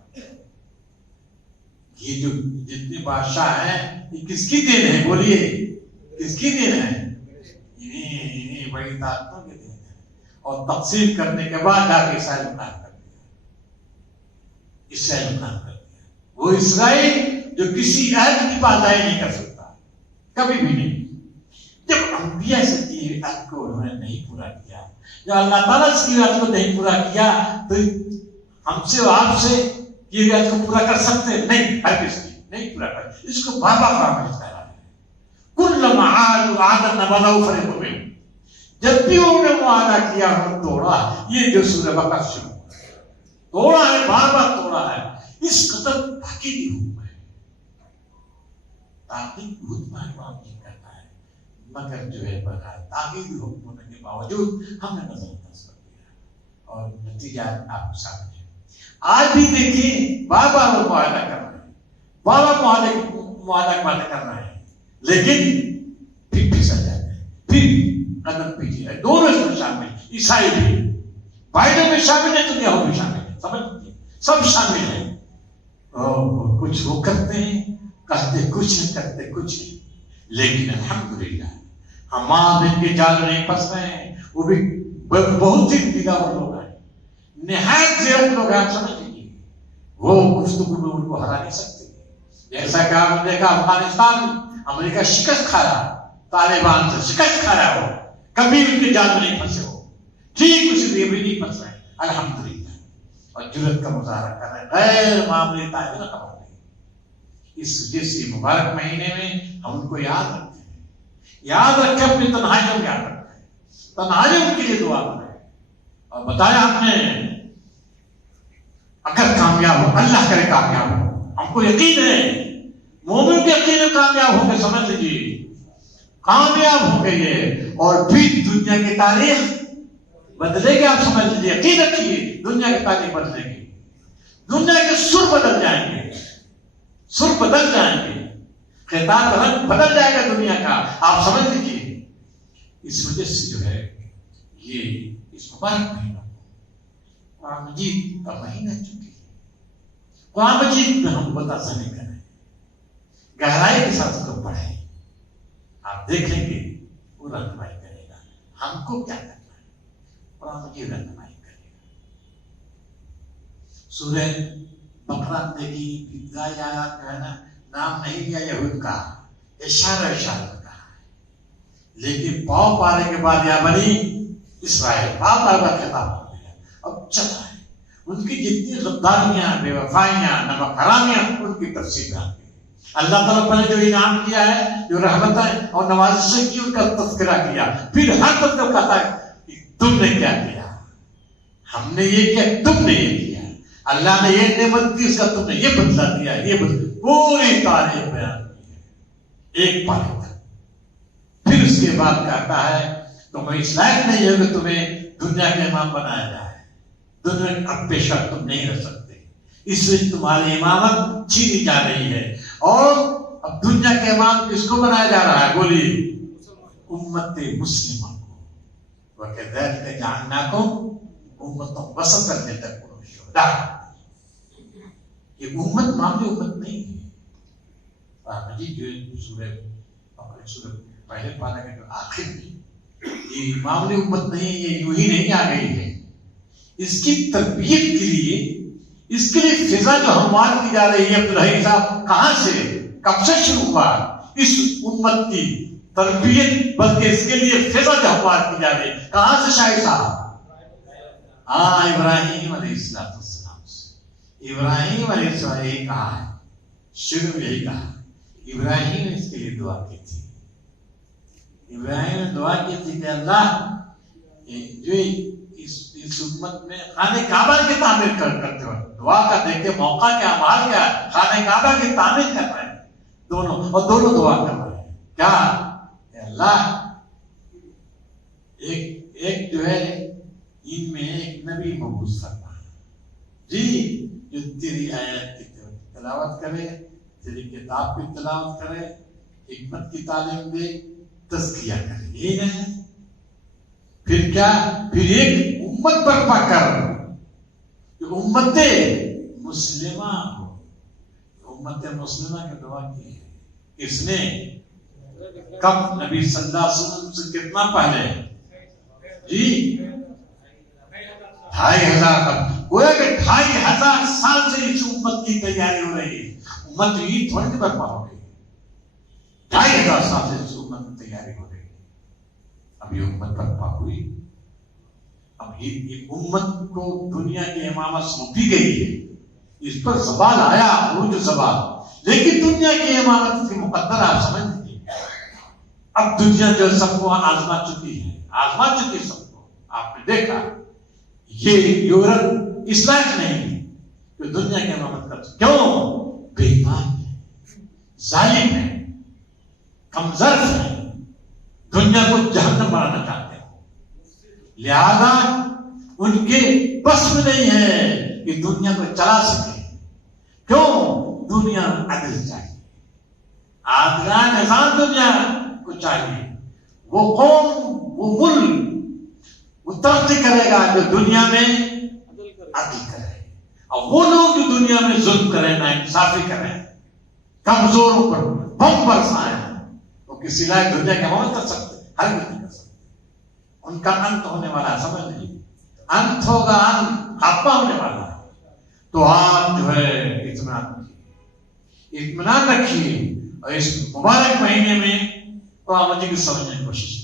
یہ جو جتنے بادشاہ ہیں یہ کس کی دین ہے؟ بولیے کس کی دین ہے؟ انہیں بڑی طاقتوں کی دین ہے۔ اور تقسیم کرنے کے بعد جا کے اسرائیل قائم کر دیا، اسرائیل قائم کر دیا۔ وہ اسرائیل جو کسی عہد کی پاسداری نہیں کر سکتا، کبھی بھی نہیں۔ جب انبیاء سے کی عہد کو انہوں نے نہیں پورا کیا، جب اللہ تعالیٰ سے کی عہد کو نہیں پورا کیا، تو ہم سے اور آپ سے یہ عہد کو پورا کر سکتے نہیں، ہرگز نہیں پورا کر۔ اس کو بار بار فرمایا ہے، کلما عاہدوا عہدا نبذہ فریق منہم، جب بھی انہوں نے معاہدہ کیا انہوں نے توڑا۔ یہ جو سورہ بقرہ شروع توڑا ہے، بار بار توڑا ہے، اس قدر تاکیدی حکم ہے، تاکید بہت معلوم نہیں کرتا ہے، مگر جو ہے بغیر تاکیدی حکم ہونے کے باوجود ہم نے نظر انداز کر دیا، اور نتیجہ آپ کو سامنے ہے۔ آج بھی دیکھیے بار بار وہ معاہدہ کر رہے ہیں، بار بار معاہدہ کر رہے ہیں، لیکن پھر پھسل جاتے ہیں، پھر قدم پیچھے ہے۔ دونوں اس میں شامل، عیسائی بھی بائبل میں شامل ہے، دنیا بھی شامل ہے، سمجھ لیجیے سب شامل ہیں۔ کچھ وہ کرتے ہیں، کرتے کچھ ہیں، کرتے کچھ ہیں، لیکن الحمدللہ ہم ان کے جال نہیں پھنس رہے ہیں۔ وہ بھی بہت ہی دیدار لوگ ہیں، نہایت زیادہ لوگ ہیں، آپ سمجھ لیجیے وہ گفتگو میں ان کو ہرا نہیں سکتے۔ جیسا کہ آپ نے دیکھا افغانستان امریکہ شکست کھا رہا، طالبان سے شکست کھا رہا، ہو کبھی ان کے جال میں نہیں پھنسے ہو، ٹھیک اسی لیے بھی نہیں پھنس رہے الحمدللہ، اور جرأت کا مظاہرہ کر رہے ہیں، غیر معاملے طائبہ خبر نہیں۔ اس مبارک مہینے میں ہم ان کو یاد رکھتے ہیں، یاد رکھیں، اپنی تنہائیوں میں یاد رکھیں، تنہائیوں کے لیے دعا کریں، اور بتایا ہم نے اگر کامیاب ہو، اللہ کرے کامیاب ہو، ہم کو یقین ہے مومن کے عقیدے میں کامیاب ہوں گے، سمجھ لیجیے کامیاب ہوں گے یہ، اور پھر دنیا کی تاریخ بدلے گی. آپ سمجھ لیجیے، عقیدہ رکھیے، دنیا کی تاریخ بدلے گی، دنیا کے سر بدل جائیں گے، سر بدل جائیں گے، خطاب کا رنگ بدل جائے گا دنیا کا. آپ سمجھ لیجیے اس وجہ سے جو ہے یہ اس مبارک مہینہ قرآن مجید کا مہینہ چکی ہے. قرآن مجید میں ہم متاثر نہیں کریں، گہرائی کے ساتھ اس کو پڑھیں، آپ دیکھیں گے وہ رہنمائی کرے گا ہم کو کیا کرنا ہے. قرآن مجید رہنمائی کرے گا. سورہ بقرہ دیکھی ابتدائی آیات جو ہے نا، نام نہیں لیا یہود کا، اشارہ اشارہ کا ہے، لیکن پاؤ پارے کے بعد یا بنی اسرائیل پاؤ پارے کا خطاب ہو گیا. اب چلا ہے ان کی جتنی غداریاں، بے وفائیاں، نمک حرامیاں، ان کی تفصیل آ گئی. اللہ تعالیٰ نے جو انعام کیا ہے، جو رحمتیں اور نوازشیں کی، ان کا تذکرہ کیا. پھر ہر تذکرہ کہتا ہے تم نے کیا کیا، ہم نے یہ کیا، تم نے یہ کیا، اللہ نے یہ نعمت دی، اس کا تم نے یہ بدلہ دیا، یہ بدلہ، پوری تاریخ بیان کی ہے ایک پارے تک. پھر اس کے بعد کہتا ہے تم اس لائق نہیں ہو کہ تمہیں دنیا کے امام بنایا جائے، دنیا اب بے شک تم نہیں رہ سکتے، اس لیے تمہاری امامت چھینی جا رہی ہے. اور اب دنیا کے امام کس کو بنایا جا رہا ہے؟ بولیے امت مسلمہ کو. وَكَذَلِكَ جَعَلْنَاكُمْ أُمَّةً وَسَطًا لِتَكُونُوا شُهَدَاءَ. یہ امت معمولی امت نہیں ہے. مجید جو سورہ پہلے پارہ کے جو آخر میں، یہ معمولی امت نہیں ہے، یہ یوں ہی نہیں آ گئی ہے. اس کی تربیت کے لیے، اس کے لیے فضا جو ہموار کی جا رہی ہے. عبدالحی صاحب کہاں سے، کب سے شروع ہوا اس امت کی تربیت؟ بلکہ اس کے لیے فضا جو ہموار کی جا رہی ہے کہاں سے شاہد صاحب؟ ابراہیم علیہ السلام سے. ابراہیم علیہ السلام یہی کہا ہے، شروع میں یہی کہا. ابراہیم نے اس کے لیے دعا کی تھی. ابراہیم نے دعا کی تھی کہ اللہ جو اس امت میں خانہ کعبہ کی تعمیر کرتے ہو، دعا کا دیکھتے موقع کیا، مال کیا، خانہ کعبہ کی تعمیر کر رہے ہیں دونوں، اور دونوں دعا کر رہے ہیں کیا کہ اللہ ایک جو ہے ان میں ایک نبی مبعوث کرنا ہے جی، جو تیری آیت کی تلاوت کرے، تیری کتاب کی تلاوت کرے، حکمت کی تعلیم دے، تزکیہ کرے. یہ نہیں پھر کیا، پھر ایک امت برپا کر جو امت مسلمہ ہو. امت مسلمہ کی دعا کی ہے اس نے کب؟ نبی صلی اللہ علیہ وسلم سے کتنا پہلے جی 2500 گویا کہ 2500 سال سے اس امت کی تیاری ہو رہی ہے. امت یہ تھوڑی دیر برپا ہو گئی، 2500 سال سے اس امت کی تیاری ہو رہی ہے. اب یہ امت برپا ہوئی. اب یہ امت کو دنیا کی امامت سونپی گئی ہے، اس پر زوال آیا، عروج زوال، لیکن دنیا کی امامت کی مقدر آپ سمجھ لیجیے. اب دنیا جو سب کو آزما چکی ہے، آزما چکی سب کو. آپ نے دیکھا یہ یورپ اس لائق نہیں کہ دنیا کی امامت کر سکے. کیوں؟ بے ایمان ہے، ظالم ہے، کمزور ہے، دنیا کو جہنم بنانا چاہتے ہیں. لہذا ان کے بس میں نہیں ہے کہ دنیا کو چلا سکے. کیوں؟ دنیا عدل چاہیے، عادلانہ نظام دنیا کو چاہیے. وہ قوم، وہ ملک وہ ترقی کرے گا جو دنیا میں عدل کرے، اور وہ لوگ جو دنیا میں ظلم کریں، ناانصافی کریں، کمزوروں پر بم برسائیں، وہ کسی لائق دنیا کے عمل کر سکتے؟ ہر کوئی نہیں کر سکتے. ان کا انت ہونے والا ہے، سمجھ لیجیے انت ہوگا، انت خاتمہ ہونے والا ہے. تو آپ جو ہے اطمینان رکھیے اور اس مبارک مہینے میں قرآن مجید کو سمجھنے کی کوشش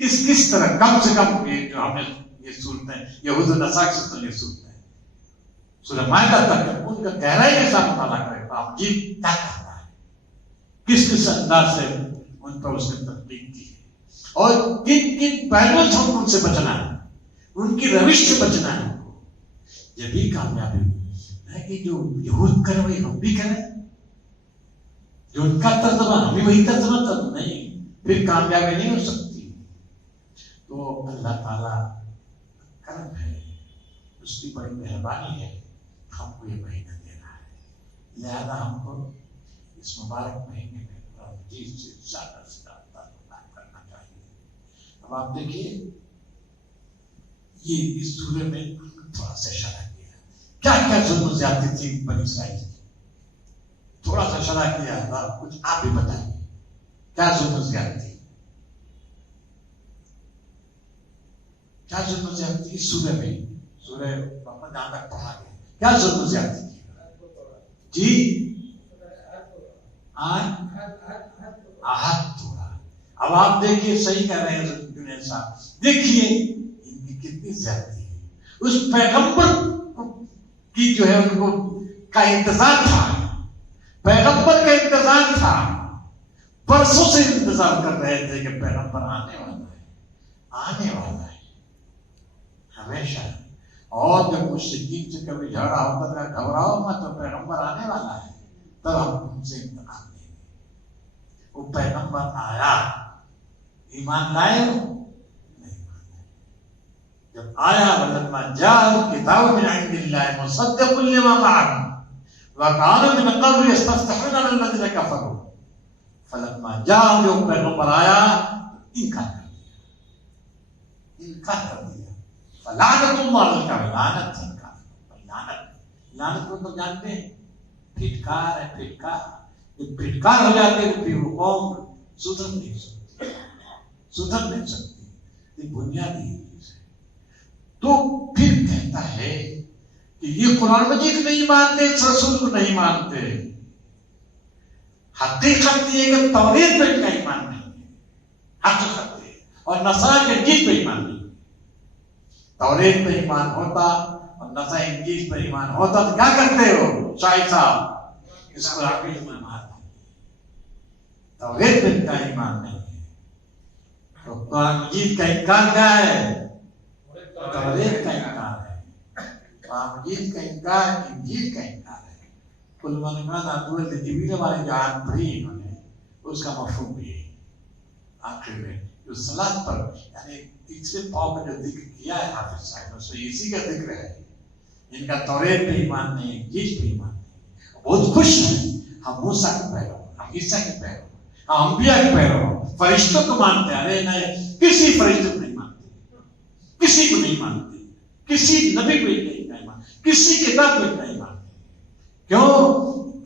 کیجیے. کس طرح کم سے کم یہ جو ہم نے یہ صورتیں یہود و نصارہ سے یہ صورتیں سورہ مائدہ تک ان کا گہرائی کے ساتھ مطالعہ کرے. قرآن مجید کیا کہتا ہے، کس انداز سے ان پر اس نے تطبیق کی ہے، اور کن کن پہلوؤں سے ان سے بچنا ہے، ان کی روش سے بچنا ہے. یہ بھی کامیابی ہے کہ جو یہود کر رہے ہم بھی کریں. جو ان کا ترجمہ ہمیں وہی ترجمہ تو نہیں، پھر کامیابی نہیں ہو سکتی. تو اللہ تعالیٰ کرم ہے، اس کی بڑی مہربانی ہے، ہم کو یہ مہینہ دے رہا ہے. لہذا ہم کو اس مبارک مہینے میں جیت سے زیادہ سے زیادہ کرنا چاہیے. اب آپ دیکھیے یہ اس سورے میں تھوڑا سا اشارہ کیا کیا کیا ظلم و زیادتی تھی بنی اسرائیل کی، تھوڑا سا اشارہ کیا. کچھ آپ بھی بتائیے کیا ظلم و زیادتی، کیا ظلم و زیادتی اس سورے میں، سورہ جہاں تک پڑھا گیا کیا ظلم و زیادتی کی؟ جی آہت توڑا. اب آپ دیکھیے صحیح کہہ رہے ہیں جنید صاحب، دیکھیے ان کی کتنی زیادتی ہے. اس پیغمبر کی جو ہے ان کو کا انتظار تھا، پیغمبر کا انتظار تھا، برسوں سے انتظار کر رہے تھے کہ پیغمبر آنے والا ہے، آنے والا ہے ہمیشہ. اور جب مشرکین سے کبھی جھگڑا ہوتا تھا گھبراؤ مت تو پیغمبر آنے والا ہے، تب ہم ان سے انتقام لیں گے. وہ پیغمبر آیا، ایمان لائے ہو نہیں مانے. جب آیا ولما جاء کتاب من عند اللہ مصدق لما معهم وكانوا من قبل يستفتحون على الذين كفروا فلما جاء، جو پیغمبر آیا انکار کر دیا، انکار کر دیا. فلعنت اللہ علیہ، لعنت لعنت لعنت کو تو جانتے ہیں، پھٹکار ہے پھٹکار. جب پھٹکار ہو جاتے تو پھر وہ قوم سدھر نہیں سکتی، سدھر نہیں سکتی. یہ بنیادی چیز ہے. تو پھر کہتا ہے کہ یہ قرآن مجید نہیں مانتے، اس رسول کو نہیں مانتے. حقیقت یہ کہ توریت پہ ان کا ایمان نہیں ہے، حقیقت ہے. اور نصارہ کے انجیل پہ ایمان نہیں. توریت پہ ایمان ہوتا اور نصارہ انجیل پہ ایمان ہوتا تو کیا کرتے ہو شاہد صاحب؟ اس کو آپ ایمان آتا. توریت پہ ان کا ایمان نہیں ہے. تو قرآن مجید کا انکار کیا ہے؟ توریت کا انکار ہے. قرآن مجید کا انکار انجیل کا انکار ہے. کل من کان عدوا لجبریل والے جو آیت پڑھی انہوں نے اس کا مفہوم بھی ہے. آخر میں جو صلاۃ پر یعنی تیسرے پاؤ میں جو ذکر کیا ہے حافظ صاحب، اس میں اسی کا ذکر ہے. ان کا توریت پہ ایمان نہیں، انجیل پہ ایمان نہیں. بہت خوش ہیں ہم موسیٰ کے پیرو، ہم عیسیٰ کے پیرو، ہم انبیاء کے پیرو، فرشتوں کو مانتے ہیں. ارے نہیں، کسی فرشتے کو نہیں مانتے، کسی کو نہیں مانتے، کسی نبی کو نہیں مانتے، کسی کتاب کو نہیں مانتے. کیوں؟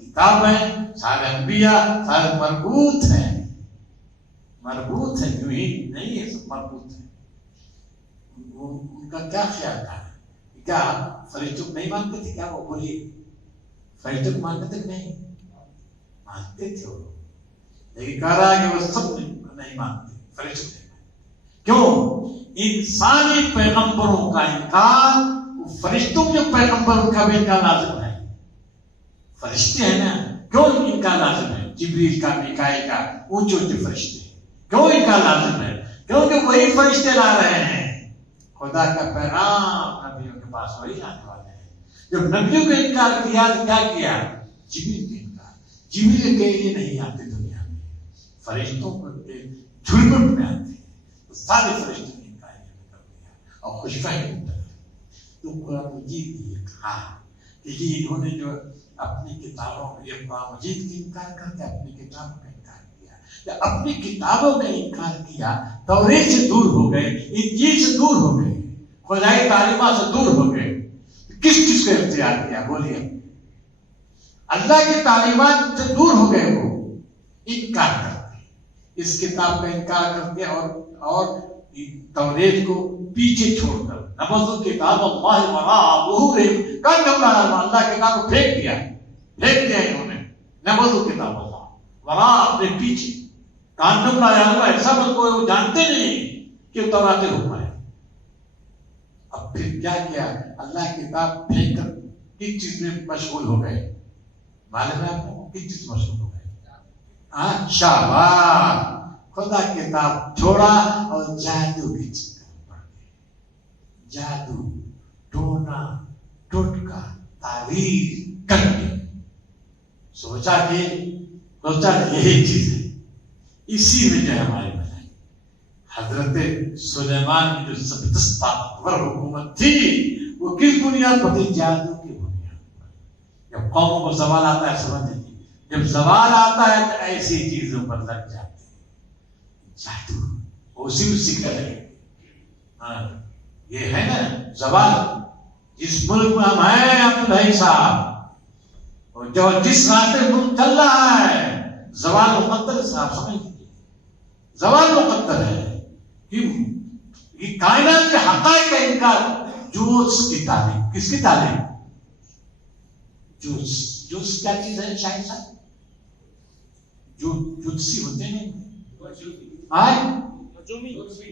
کتابیں سارے انبیاء سارے مربوط ہیں، مربوط ہے، یوں ہی نہیں ہے، سب مربوط ہے. ان کا کیا خیال تھا؟ کیا فرشتوں کو نہیں مانتے تھے؟ کیا وہ بولیے فرشتوں کو مانتے تھے؟ نہیں مانتے تھے وہ، لیکن کہہ رہا ہے کہ وہ سب نہیں مانتے، فرشتوں نہیں مانتے. کیوں؟ انسانی پیغمبروں کا انکار، فرشتوں کے پیغمبروں کا بھی انکار لازم ہے. فرشتے ہیں نا، کیوں ان کا لازم ہے؟ جبریل کا، میکائیل کا، اونچے اونچے فرشتے. کیوں ان کا لازم ہے؟ کیونکہ وہی فرشتے لا رہے ہیں خدا کا پیغام، نبیوں کے پاس وہی آنے والے ہیں. جب نبیوں کا انکار کیا تو کیا کیا؟ جبریل کا انکار. جبریل کے لیے نہیں آتے دنیا میں، فرشتوں کو جھرمٹ میں آتے ہیں. تو سارے فرشتوں نے انکار کر دیا اور خوش فہمی کر. تو قرآن مجید نے یہ کہا کہ یہ انہوں نے جو اپنی کتابوں میں یہ قرآن مجید کی انکار کر کے اپنی کتابوں کا انکار کیا، یا اپنی کتابوں کا انکار کیا، توریت سے دور ہو گئے، انجیل سے دور ہو گئے، خدائی تعلیمات سے دور ہو گئے. کس چیز کو اختیار کیا؟ بولیے. اللہ کی تعلیمات سے دور ہو گئے، وہ انکار کرتے، اس کتاب کا انکار کرتے اور توریت کو پیچھے چھوڑ کر نبذوا کتاب اللہ وراء ظہورہم کانہم لا یعلمون. اللہ کتاب کو پھینک دیا انہوں نے. نبذوا کتاب اللہ وراء، اپنے پیچھے. کانہم لا یعلمون، ایسا مت کوئی وہ جانتے نہیں کہ تورات حکم ہے. اب پھر کیا کیا؟ اللہ کی کتاب پھینک کر کس چیز میں مشغول ہو گئے؟ معلوم ہے آپ کو کس چیز مشغول ہو گئے؟ شاباش، خدا کتاب چھوڑا اور جادو کی چیز پڑ گئے. جادو، ٹونا ٹوٹکا، تعویذ کر کے سوچا کہ سوچا یہی چیز ہے، اسی میں جو ہے ہماری بھلائی۔ حضرت سلیمان کی جو زبردست طاقتور حکومت تھی وہ کس بنیاد پر تھی؟ جادو کی بنیاد پر۔ جب قوموں کو زوال آتا ہے، سمجھ لیجیے جب زوال آتا ہے تو ایسی چیزوں پر لگ جاتے ہیں، جادو اسی کا ہے۔ ہاں یہ ہے نا زوال، جس ملک میں ہم ہیں عبدالحی صاحب، جو جس راستے ملک چل رہا ہے، زوال مقدر صاحب سمجھ لیجیے، زوال مقدر ہے کہ یہ کائنات کے حقائق کا انکار، جوس کی تعلیم، کس کی تعلیم؟ جوس۔ جوس کیا چیز ہے شاہد صاحب؟ جو جوسی ہوتے ہیں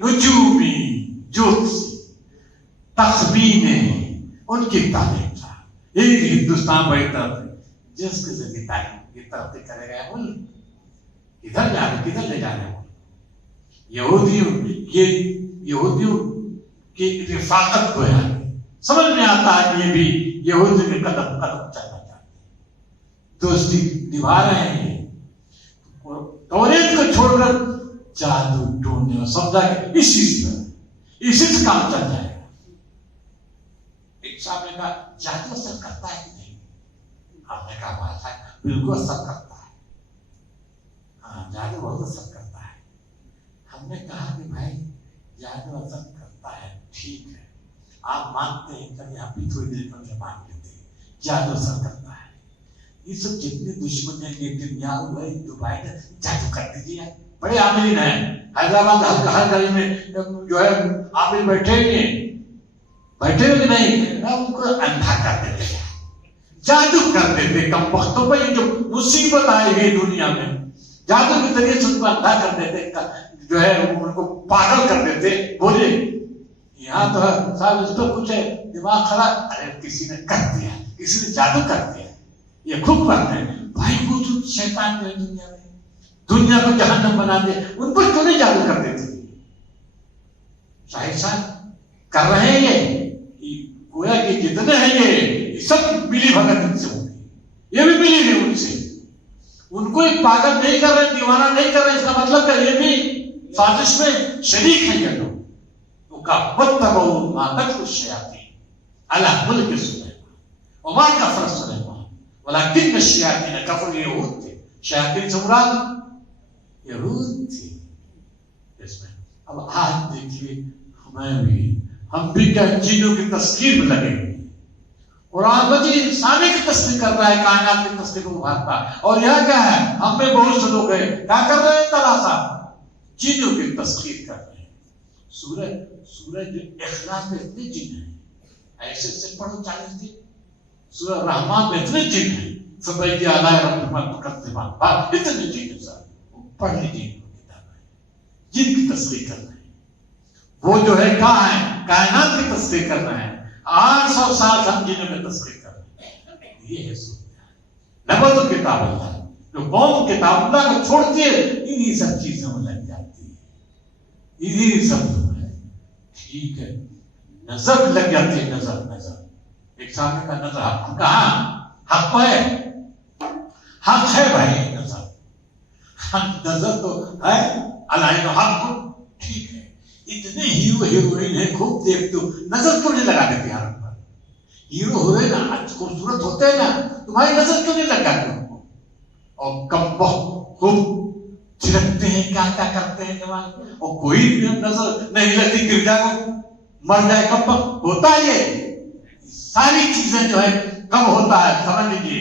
نجومی، جوسی، تخمینیں، ان کی تعلیم تھا۔ یہ ہندوستان بڑی طرف جس قسم کی تعلیم یہ ترقی کرے گا ملک ادھر جا رہے، کدھر لے جا رہے ہیں؟ یہودیوں کی رفاقت کو ہے، سمجھ میں آتا ہے کہ یہ بھی یہودیوں کے قدم قدم چلنا چاہتے ہیں، دوستی نبھا رہے ہیں، توریت کو چھوڑ کر جادو ڈھونڈنے اور سمجھا کہ اسی سے کام چل جائے گا۔ ایک صاحب نے کہا جادو اثر کرتا ہے کہ نہیں؟ ہم نے کہا بات ہے بالکل اثر کرتا ہے، ہاں جادو بہت اثر کرتا ہے۔ ہم نے کہا کہ بھائی جادو اثر کرتا ہے ٹھیک ہے، آپ مانتے ہیں کہ ہم بھی تھوڑی دیر میں مان لیتے ہیں جادو اثر کرتا ہے۔ یہ سب جتنے دشمن ہیں، نیتنیاہو ہے، دبئی نے جادو کر دیجیے، بڑے عاملین ہیں، حیدرآباد ہر گلی میں جو ہے عامل بیٹھے ہوئے نہیں، ان کو اندھا کر دیتے ہیں، جادو کر دیتے، کم وقتوں پہ یہ جو مصیبت آئی ہے دنیا میں، جادو کے ذریعے سے ان کو اندھا کر دیتے، جو ہے ان کو پاگل کر دیتے۔ بولے یہاں تو صاحب اس پر کچھ ہے دماغ خراب، ارے کسی نے کر دیا، کسی نے جادو کر دیا، یہ خوب بات ہے بھائی۔ وہ جو شیطان جو ہے دنیا کو جہنم بنا دے، ان پر کیوں نہیں جادو کر دیتے؟ شاہد صاحب کر رہے ہیں یہ، گویا کہ جتنے ہیں یہ سب ملی بھگت ان سے ہوگی، یہ بھی ملی ہے ان سے، ان کو ایک پاگل نہیں کر رہے، دیوانہ نہیں کر رہے، اس کا مطلب کہ یہ بھی سازش میں شریک ہیں یہ لوگ۔ تو کا وَاتَّبَعُوا مَا تَتْلُو الشَّيَاطِينُ عَلَىٰ مُلْكِ سُلَيْمَانَ وَمَا كَفَرَ سُلَيْمَانُ وَلَٰكِنَّ الشَّيَاطِينَ كَفَرُوا، یہود تھے، شیاطین سے مراد یہود تھی اس میں۔ اب آج دیکھیے ہم بھی کیا چیزوں کی تسخیر میں لگے ہوئے، قرآن مجید انسانی کی تسخیر کر رہا ہے، کائنات کی تسخیر کو ابھارتا ہے، اور یہاں کیا ہے ہم میں بہت سے لوگ ہیں کیا کر رہے ہیں؟ تلاشا چیزوں کی تسخیر کر رہے ہیں۔ سورج اخلاص میں اتنے جن ہیں، ایسے سے پڑھو 40 دن، سورہ رحمان میں اتنے جن ہیں، فبأي آلاء ربكما تكذبان، اتنے جن ہیں سر، پڑھ لیجیے جن کی تسخیر کر رہے ہیں۔ وہ جو ہے کہاں ہے؟ کائنات کی تسخیر کر رہے ہیں، 800 سال ہم جنوں میں تسخیر کر رہے ہیں۔ یہ ہے نبذ کتاب اللہ، جو قوم کتاب اللہ کو چھوڑتی ہے انہی سب چیزوں میں لگ جاتی ہے، انہی سب ہے ٹھیک ہے، نظر لگ جاتی ہے، نظر ایک سامنے کا نظر حق کہاں حق ہے، حق ہے بھائی، نظر تو ہے، علائن حق ٹھیک ہے، اتنے ہیرو ہیروئن ہیں خوب دیکھ تو نظر کیوں نہیں لگا دیتے یار پر؟ ہیرو ہیروئن آج خوبصورت ہوتے ہیں نا، تمہاری نظر کیوں نہیں لگاتے ان کو؟ اور کم بہت خوب چھڑکتے ہیں، کیا کیا کرتے ہیں جوان، اور کوئی بھی نظر نہیں لگتی، گر جائے مر جائے، کم بہت ہوتا ہے۔ یہ ساری چیزیں جو ہے کم ہوتا ہے، سمجھ لیجیے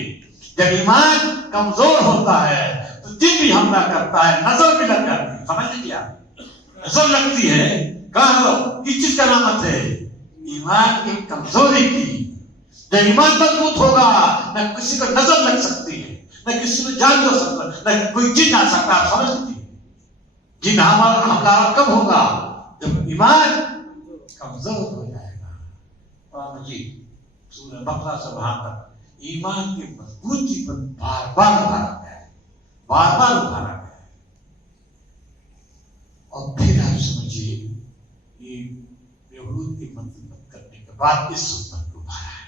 جب ایمان کمزور ہوتا ہے تو دل بھی حملہ کرتا ہے، نظر بھی لگ جاتی ہے، سمجھ لیجیے آپ، نظر لگتی ہے، کہاں کس چیز کا علامت ہے؟ ایمان کی کمزوری کی۔ جب ایمان مضبوط ہوگا نہ کسی کو نظر لگ سکتی ہے، نہ کسی کو جان ہو سکتا، نہ کوئی جن آ سکتا، آپ سمجھ لیجیے جن حملہ کم ہوگا جب ایمان کمزور ہو جائے گا۔ قرآن مجید سورہ بقرہ سے وہاں تک ایمان کی مضبوطی پر بار بار ابھارا گیا ہے، بار بار ابھارا گیا ہے۔ اور پھر آپ سمجھیے یہ یہود کی منصوبت کرنے کے بعد اس امت کو ابھارا ہے،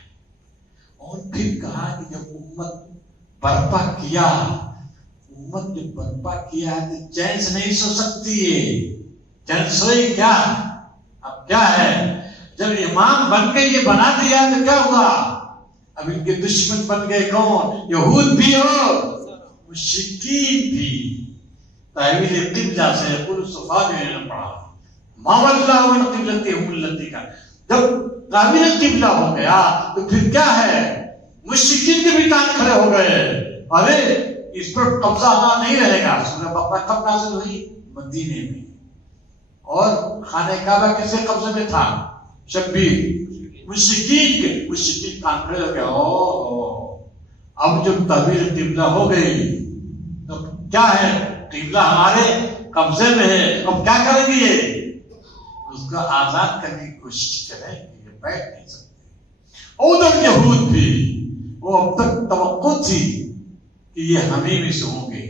اور پھر کہا کہ جب امت برپا کیا امت جو برپا کیا ہے تو چین سے نہیں سو سکتی ہے. چین سوئی کیا؟ اب کیا ہے؟ جب امام بن کے یہ بنا دیا تو کیا ہوا؟ اب ان کے دشمن بن گئے کون؟ یہود بھی اور مشرکین بھی. تحویل قبلہ سے یقول الصفا جو نے پڑھا ما ولّا عن قبلتهم التي کا. جب تحویل قبلہ ہو گیا تو پھر کیا ہے؟ مشرکین کے بھی کان کھڑے ہو گئے. ارے اس پر قبضہ ہمارا نہیں رہے گا. سورہ بقرہ کب نازل ہوئی؟ مدینے میں. اور خانہ کعبہ کس کے قبضے میں تھا؟ شبیر مشرکین کے. مشرکین کان کھڑے ہو گئے. اب جب تحویل قبلہ ہو گئی تو کیا ہے؟ قبلہ ہمارے قبضے میں ہے. اب کیا کریں گے؟ اس کو آزاد کرنے کی کوشش کریں کہ یہ بیٹھ نہیں سکتے. ادھر یہود بھی وہ اب تک توقع تھی کہ یہ ہمیں میں سے ہوں گے.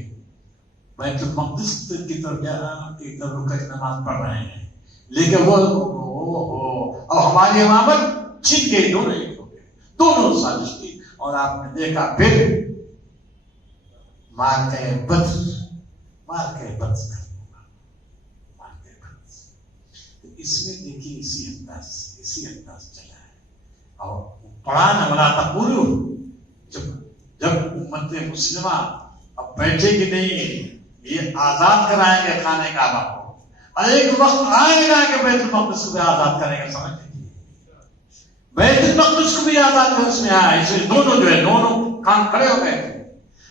بیت المقدس کی طرف رک کر نماز پڑھ رہے ہیں لیکن وہ اب ہماری امامت چھن گئی. دونوں ایک ہو گئے. دونوں سازش کی. اور آپ نے دیکھا پھر مار کے بدر اس میں دیکھیے اسی انداز چلا ہے. اور پڑھا نہ بنا تھا پورو جب امت مسلمہ اب بیٹھے کہ نہیں یہ آزاد کرائیں گے خانہ کعبہ کو. اور ایک وقت آئے گا کہ بیت المقدس کو بھی آزاد کریں گے. سمجھ لیجیے بیت المقدس کو بھی آزاد کرنے اس میں آیا. اسے دونوں جو ہے دونوں کان کھڑے ہو گئے تھے.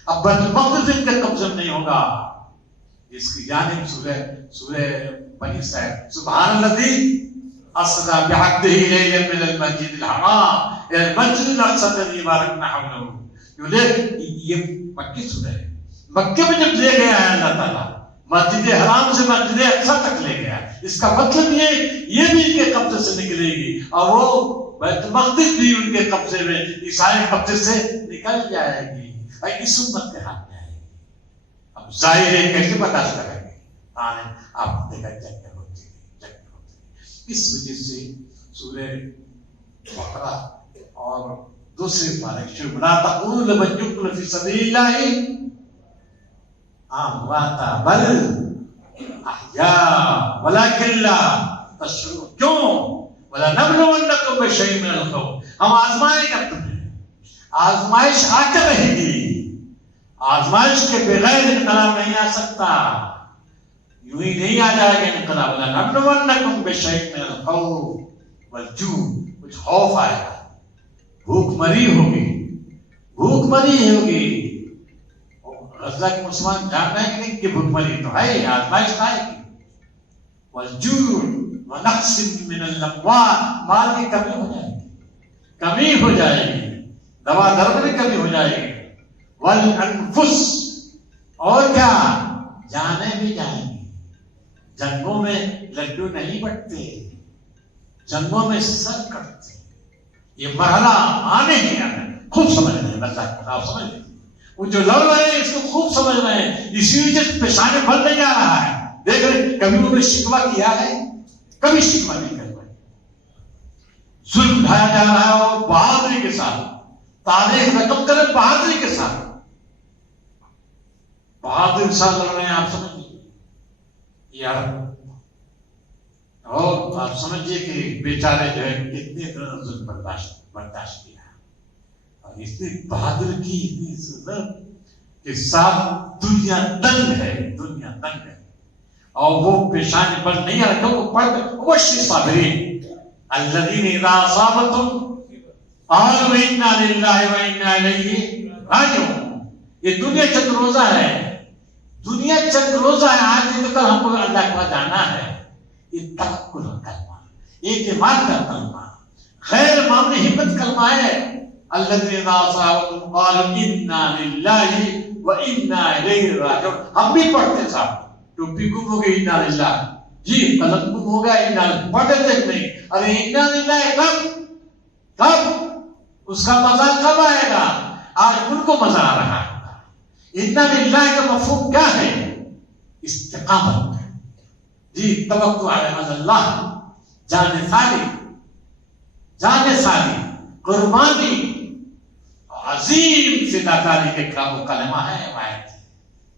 اب بیت المقدس ان کے قبضے میں نہیں ہوگا. اس کی جانب سورہ بنی اسرائیل سبحان الذی اسری بعبدہ لیلا من المسجد الحرام الى المسجد الاقصى الذی بارکنا حولہ. یہ مکی سورہ ہے. مکے میں جب لے گیا ہے اللہ تعالیٰ مسجد حرام سے مسجد اقصی تک لے گیا. اس کا مطلب یہ بھی ان کے قبضے سے نکلے گی اور وہ بیت المقدس بھی ان کے قبضے میں عیسائی قبضے سے نکل جائے گی. اور اس امت کے ہاتھ میں آئے گی. اب ظاہر ہے کیسے برداشت کریں گے؟ آپ دیکھا جنگ ہوتی ہے. اس وجہ سے سورہ بقرہ اور دوسرے پارے شروع لا تقولوا لمن يقتل في سبيل الله امواتا بل احیاء ولكن لا تشعرون. کیوں؟ ولنبلونکم بشیء من الخوف. ہم آزمائیں گے تمہیں. آزمائش آ کر رہے گی. آزمائش کے بغیر انقلاب نہیں آ سکتا. یوں ہی نہیں آ جائے گا انقلاب. ولنبلونکم بشیء من الخوف والجوع. کچھ خوف آئے گا. بھوک مری ہوگی. غزہ کے مسلمان جان رہے ہیں کہ نہیں کہ بھوک مری تو ہے. آزمائش آئے گی. والجوع ونقص من الاموال. مال کی کمی ہو جائے گی. دوا درد میں کمی ہو جائے گی. والانفس. اور کیا؟ جانیں بھی جائیں گی. جنگوں میں لڈو نہیں بٹتے. جنگوں میں سر کٹتے. یہ مرحلہ آنے ہی آنا. خوب سمجھ رہے ہیں بچہ آپ سمجھ رہے ہیں. وہ جو لڑ رہے ہیں اس کو خوب سمجھ رہے ہیں. اسی وجہ سے پیشانے بھرنے جا رہا ہے. دیکھ رہے کبھی انہوں نے شکوہ کیا ہے؟ کبھی شکوہ نہیں کر پائے. ظلم اٹھایا جا رہا ہے اور بہادری کے ساتھ تاریخ رقم کرے. بہادری کے ساتھ بہادر ساتھ لڑ رہے ہیں. آپ سمجھ لیجیے یار. اور آپ سمجھیے کہ بیچارے جو ہے کتنے ظلم برداشت کیا. اتنی بہادر کی اتنی عزت کہ ساتھ دنیا تنگ ہے. اور وہ پیشانی پر نہیں آ رہا. وہ پڑھ وبشر الصابرین الذین اذا اصابتهم قالوا انا للہ وانا الیہ راجعون. یہ دنیا چند روزہ ہے. آج نہیں تو کل ہم کو اللہ کے پاس جانا ہے. یہ توکل کا کلمہ, اعتماد کا کلمہ, غیر معمولی ہمت کلمہ ہے. الذین اذا اصابتهم قالوا انا للہ وانا الیہ راجعون. ہم بھی پڑھتے صاحب. ٹوپی گم ہو گئی انا للہ, جی قلم گم ہو گیا انا للہ, پڑھتے تھے نہیں. ارے انا للہ کب اس کا مزہ کب آئے گا؟ آج ان کو مزہ آ رہا ہے. انا للہ کا مفہوم کیا ہے؟ استقامت. جی توکل علی اللہ, جان ساری قربانی, عظیم فداکاری کے کلمہ ہے.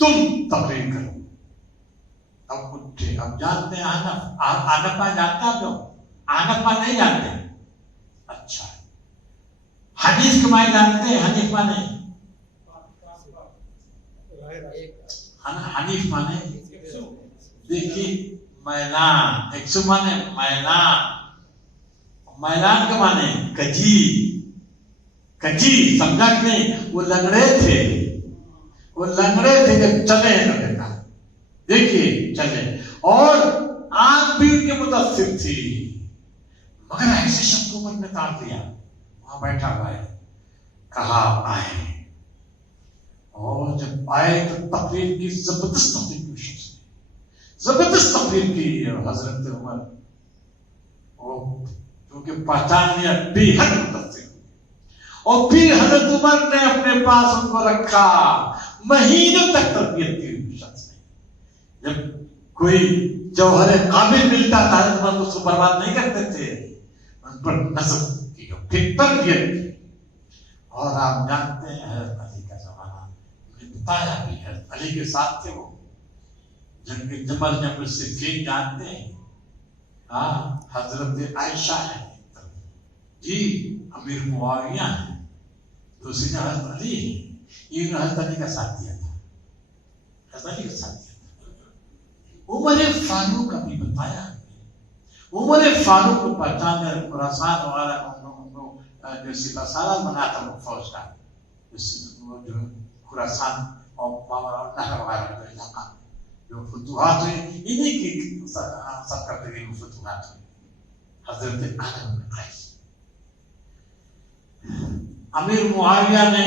تم تقریر کرو. اب اٹھے. اب جانتے ہیں آنفا جانتے ہیں آپ لوگ؟ آنفا نہیں جانتے؟ اچھا. حنیف کے معنی جانتے ہیں؟ حنیف مانے حنیف مانے دیکھیے میلان. ایکسو مانے میلان. میلان کے مانے کجی. کجی سمجھا کہ نہیں؟ وہ لنگڑے تھے. وہ لنگڑے تھے جب چلے تو دیکھا. دیکھیے چلے. اور آنکھ بھی ان کے متاثر تھی. مگر ایسے شخص کو من نے کاٹ دیا. وہاں بیٹھا ہوا ہے. کہا آئے. اور جب آئے تو تقریر کی زبردست تقریر کی. شخص نے زبردست تقریر کی. حضرت عمر کیونکہ پہچان لیا بے حد متاثر. اور پھر حضرت عمر نے اپنے پاس ان کو رکھا. مہینوں تک تربیت کی شخص نے. جب کوئی جوہر قابل ملتا تھا حضرت عمر اس کو برباد نہیں کرتے تھے. ان پر نظر کی پھر تربیت کی. اور آپ جانتے ہیں حضرت علی کا زمانہ بتایا بھی. حضرت علی کے ساتھ تھے وہ جنگ جمل جب صفین جانتے ہیں. ہاں حضرت عائشہ ہے جی. امیر معاویہ ہیں. دوسری جگہ حضرت علی ہے. یہ حضرت علی کا ساتھ دیا تھا. حضرت علی کا ساتھ دیا تھا. عمر فاروق کا بھی بتایا. عمر فاروق کو پہچان ہے. خراسان وغیرہ جو سپہ سالار بنا تھا وہ فوج کا. جو خراسان اور نہر وغیرہ کا علاقہ جو فتوحات ہوئی انہیں کی سب کرتے ہوئے فتوحات ہوئی. حضرت عالم بن قیس. امیر معاویہ نے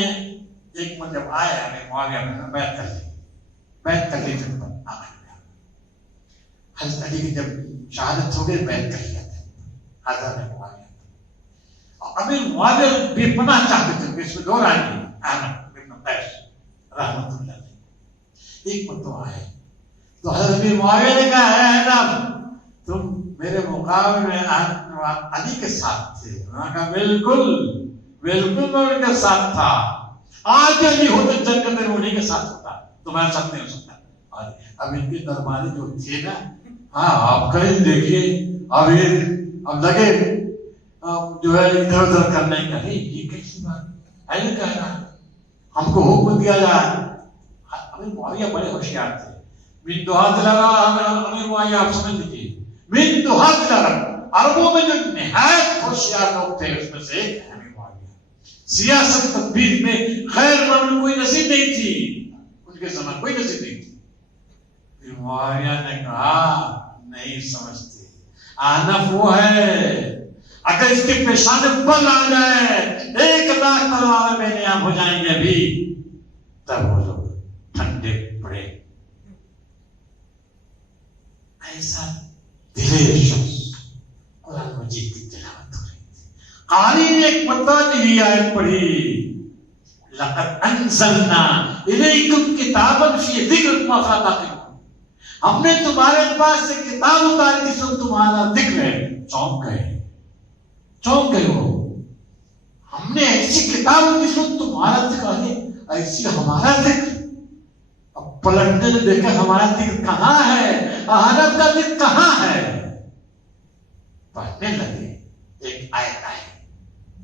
ایک منٹ جب آیا امیر معاویہ نے بیعت کر لی. بیعت کر لی جب حضرت علی کی جب شہادت ہو گئی بیعت کر لیا تھا حضرت معاویہ. امیر معاویہ بے پناہ چاہتے تھے. اس میں دو رائے ہیں. احمد بن قیس رحمۃ اللہ علیہ ایک مرتبہ آئے تو حضرت امیر معاویہ نے کہا ہے احمد تم میرے مقابلے میں علی کے ساتھ تھے. انہوں نے کہا بالکل بالکل میں ان کے ساتھ تھا. آج علی ہوتے جنگ میں انہیں کے ساتھ ہوتا. تمہارے ساتھ نہیں ہو سکتا. اور اب ان کے درباری جو تھے نا ہاں آپ کہیں دیکھیے اب لگے جو ہے ادھر ادھر کرنے کا. یہ کیسی بات ہے کہہ رہا ہم کو حکم دیا جائے. امیر معاویہ بڑے ہوشیار تھے. من دہات العرب امیر معاویہ آپ سمجھ لیجیے. من دہات العرب عربوں میں جو نہایت ہوشیار لوگ تھے اس میں سے ایک ہے امیر معاویہ. سیاست تدبیر میں خیر معمول کوئی نصیب نہیں تھی. ان کے زمان کوئی نصیب نہیں تھی. امیر معاویہ نے کہا نہیں سمجھتے. آنف وہ ہے اگر اس کے پیشانے بل آ جائے 1,00,000 تلواریں بے نیام ہو جائیں گے ابھی تب وہ لوگ ٹھنڈے پڑے. ایسا دلیر شخص. قرآن مجید کی تلاوت ہو رہی تھی. قاری نے ایک مرتبہ یہ آیت پڑھی لقد انزلنا الیکم کتابا فی ذکرکم افلا تعقلون. ہم نے تمہارے پاس سے کتاب اتاری جس میں تمہارا ذکر ہے. چونک گئے ہو. ہم نے ایسی کتاب جس میں تمہارا ذکر ہے ایسی ہمارا ذکر. اب پلٹنے نے دیکھا ہمارا ذکر کہاں ہے. احنف کا ذکر کہاں ہے. پڑھنے لگے. ایک آیت آئی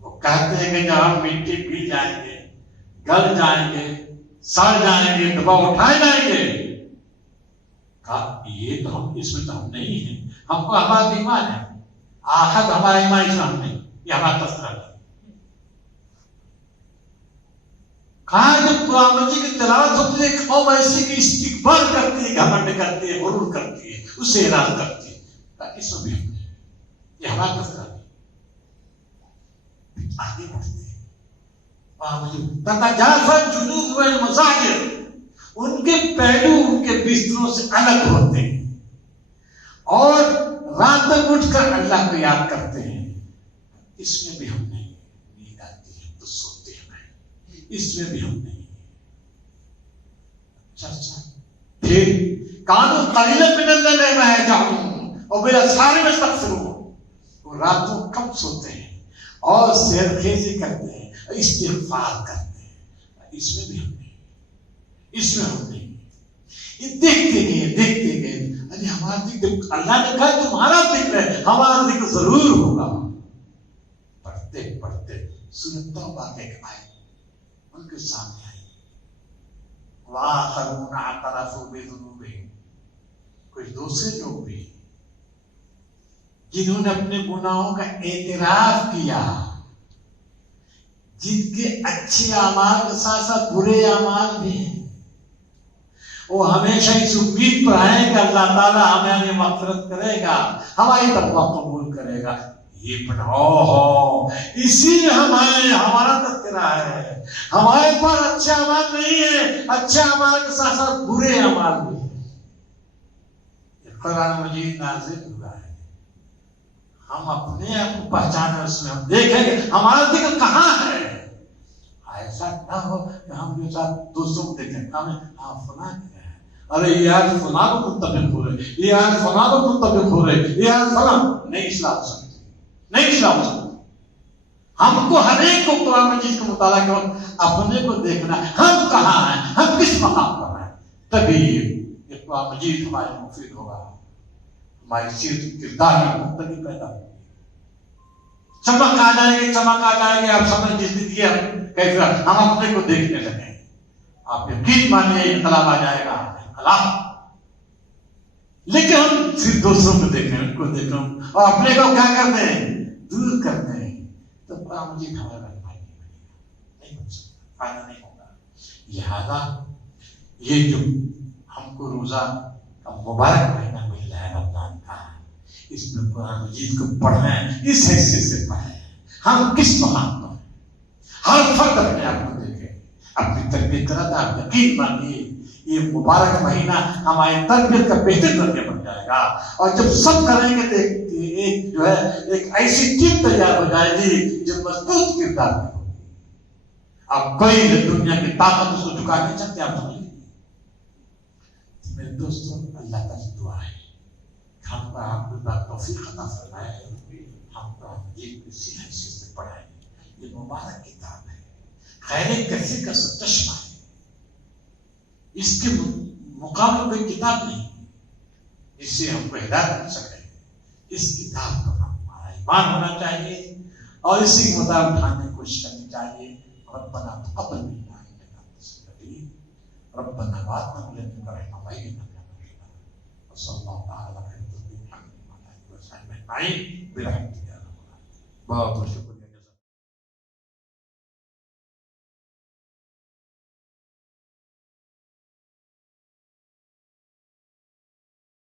وہ کہتے ہیں کہ جب ہم مٹی پی جائیں گے گل جائیں گے سڑ جائیں گے دبا اٹھائے جائیں گے. کہا یہ تو ہم اس میں تو ہم نہیں ہیں. ہم کو ہمارا ایمان ہے. آخر ہمارا ایمان اس میں ہم نہیں. یہ ہمارا تذکرہ ہے. کہاں جب قرآن مجید کی تلاوت ہوتی ہے قوم ایسی کی استکبار کرتی ہے گھمنڈ کرتی ہے غرور کرتی ہے اس سے اعراض کرتی ہے. اس میں بھی ہم نہیں. یہ ہمارا تذکرہ ہے. آگے بڑھتے ہیں. تتجافى جنوبهم عن المضاجع. ان کے پہلو ان کے بستروں سے الگ ہوتے ہیں اور رات میں اٹھ کر اللہ کو یاد کرتے ہیں. اس میں بھی ہم نہیں. نیند آتی ہے تو سوتے ہیں. اس میں بھی ہم نہیں. چرچا پھر کانوا قلیلا من الليل ما يهجعون وبالاسحار هم يستغفرون. وہ راتوں کم سوتے ہیں اور سیر خیزی کرتے ہیں استغفار کرتے ہیں. اس میں بھی ہم نہیں. اس میں ہم نہیں. یہ دیکھتے گئے ارے ہمارا ذکر، اللہ نے کہا تمہارا ذکر ہے، ہمارا ذکر ضرور ہوگا. پڑھتے سورۃ توبہ کے ایک آیت ان کے سامنے آئی، وآخرون اعترفوا بذنوبہم، کچھ دوسرے لوگ بھی جنہوں نے اپنے گناہوں کا اعتراف کیا، جن کے اچھے اعمال کے ساتھ ساتھ برے اعمال بھی ہیں، وہ ہمیشہ اس امید پر آئے کہ اللہ تعالیٰ ہمیں مغفرت کرے گا، ہماری توبہ قبول کرے گا. یہ پڑھو، اسی میں ہمارا تذکرہ ہے. ہمارے پاس اچھے اعمال نہیں ہے، اچھے اعمال کے ساتھ ساتھ برے اعمال بھی ہیں. قرآن مجید نازل ہوا ہے، ہم اپنے آپ کو پہچانے، اس میں ہم دیکھیں گے ہمارا ذکر کہاں ہے. ایسا نہ ہو کہ ہم جو ساتھ دوستوں کو دیکھیں ہمیں فلاں کیا ہے، ارے یہ آج فلاں کو متفق ہو رہے، یہ آج فلاں کو متفق ہو رہے، یہ آج فلاں نہیں اصلاح ہو سکتی، نہیں اصلاح ہو سکتی. ہم کو ہر ایک کو قرآن مجید کا مطالعہ کے وقت اپنے کو دیکھنا ہے، ہم کہاں ہیں، ہم کس مقام پر ہیں، تبھی یہ قرآن مجید ہمارے مفید ہوگا، ہماری سیرت کردار میں مختلف پیدا ہوگی، چمک آ جائے گی. آپ سمجھ زندگی کیسے ہم اپنے کو دیکھنے لگیں. آپ یقین مانیے انقلاب آ جائے گا، انقلاب. لیکن ہم صرف دوسروں کو دیکھیں، ان کو دیکھیں اور اپنے کو کیا کرتے ہیں، دور کرتے ہیں، تو قرآن مجید ہمارا رہنمائی نہیں بن سکتا، فائدہ نہیں ہوگا. لہذا یہ جو ہم کو روزہ کا مبارک مہینہ مل رہا ہے رمضان کا، اس میں قرآن مجید کو پڑھنا ہے، اس حیثیت سے پڑھیں. ہم کس مقام پر، ہر فرد اپنے آپ کو دیکھے، اپنی تربیت کرا تھا. آپ یقین مانیے یہ مبارک مہینہ ہماری تربیت کا بہتر درجہ بن جائے گا. اور جب سب کریں گے تو ایک جو ہے ایک ایسی ٹیم تیار ہو جائے گی جو مضبوط کردار کی ہوگی. اب کوئی دنیا کی طاقت اس کو جھکا نہیں سکتے. آپ سمجھ لیجیے میرے دوستوں، اللہ کا دعا ہے ہم پر آپ کو توفیق عطا فرمائے، ہم قرآن مجید کو اسی حیثیت سے پڑھائیں. یہ مبارک کتاب ہے، خیر کثیر کا سرچشمہ ہے، اس کے مقابلے کوئی کتاب نہیں جس سے ہم کو ہدایت مل سکے. اس کتاب پر ہمارا ایمان ہونا چاہیے اور اسی کے مطابق اٹھانے کی کوشش کرنی چاہیے. ربنا تقبل منا انك انت السميع العليم ربنا وآتنا من لدنك رحمة وهيئ لنا من امرنا وصلى الله تعالى على خير خلقه محمد وعلى اله وصحبه اجمعين برحمتك يا رب العالمين. بہت شکریہ.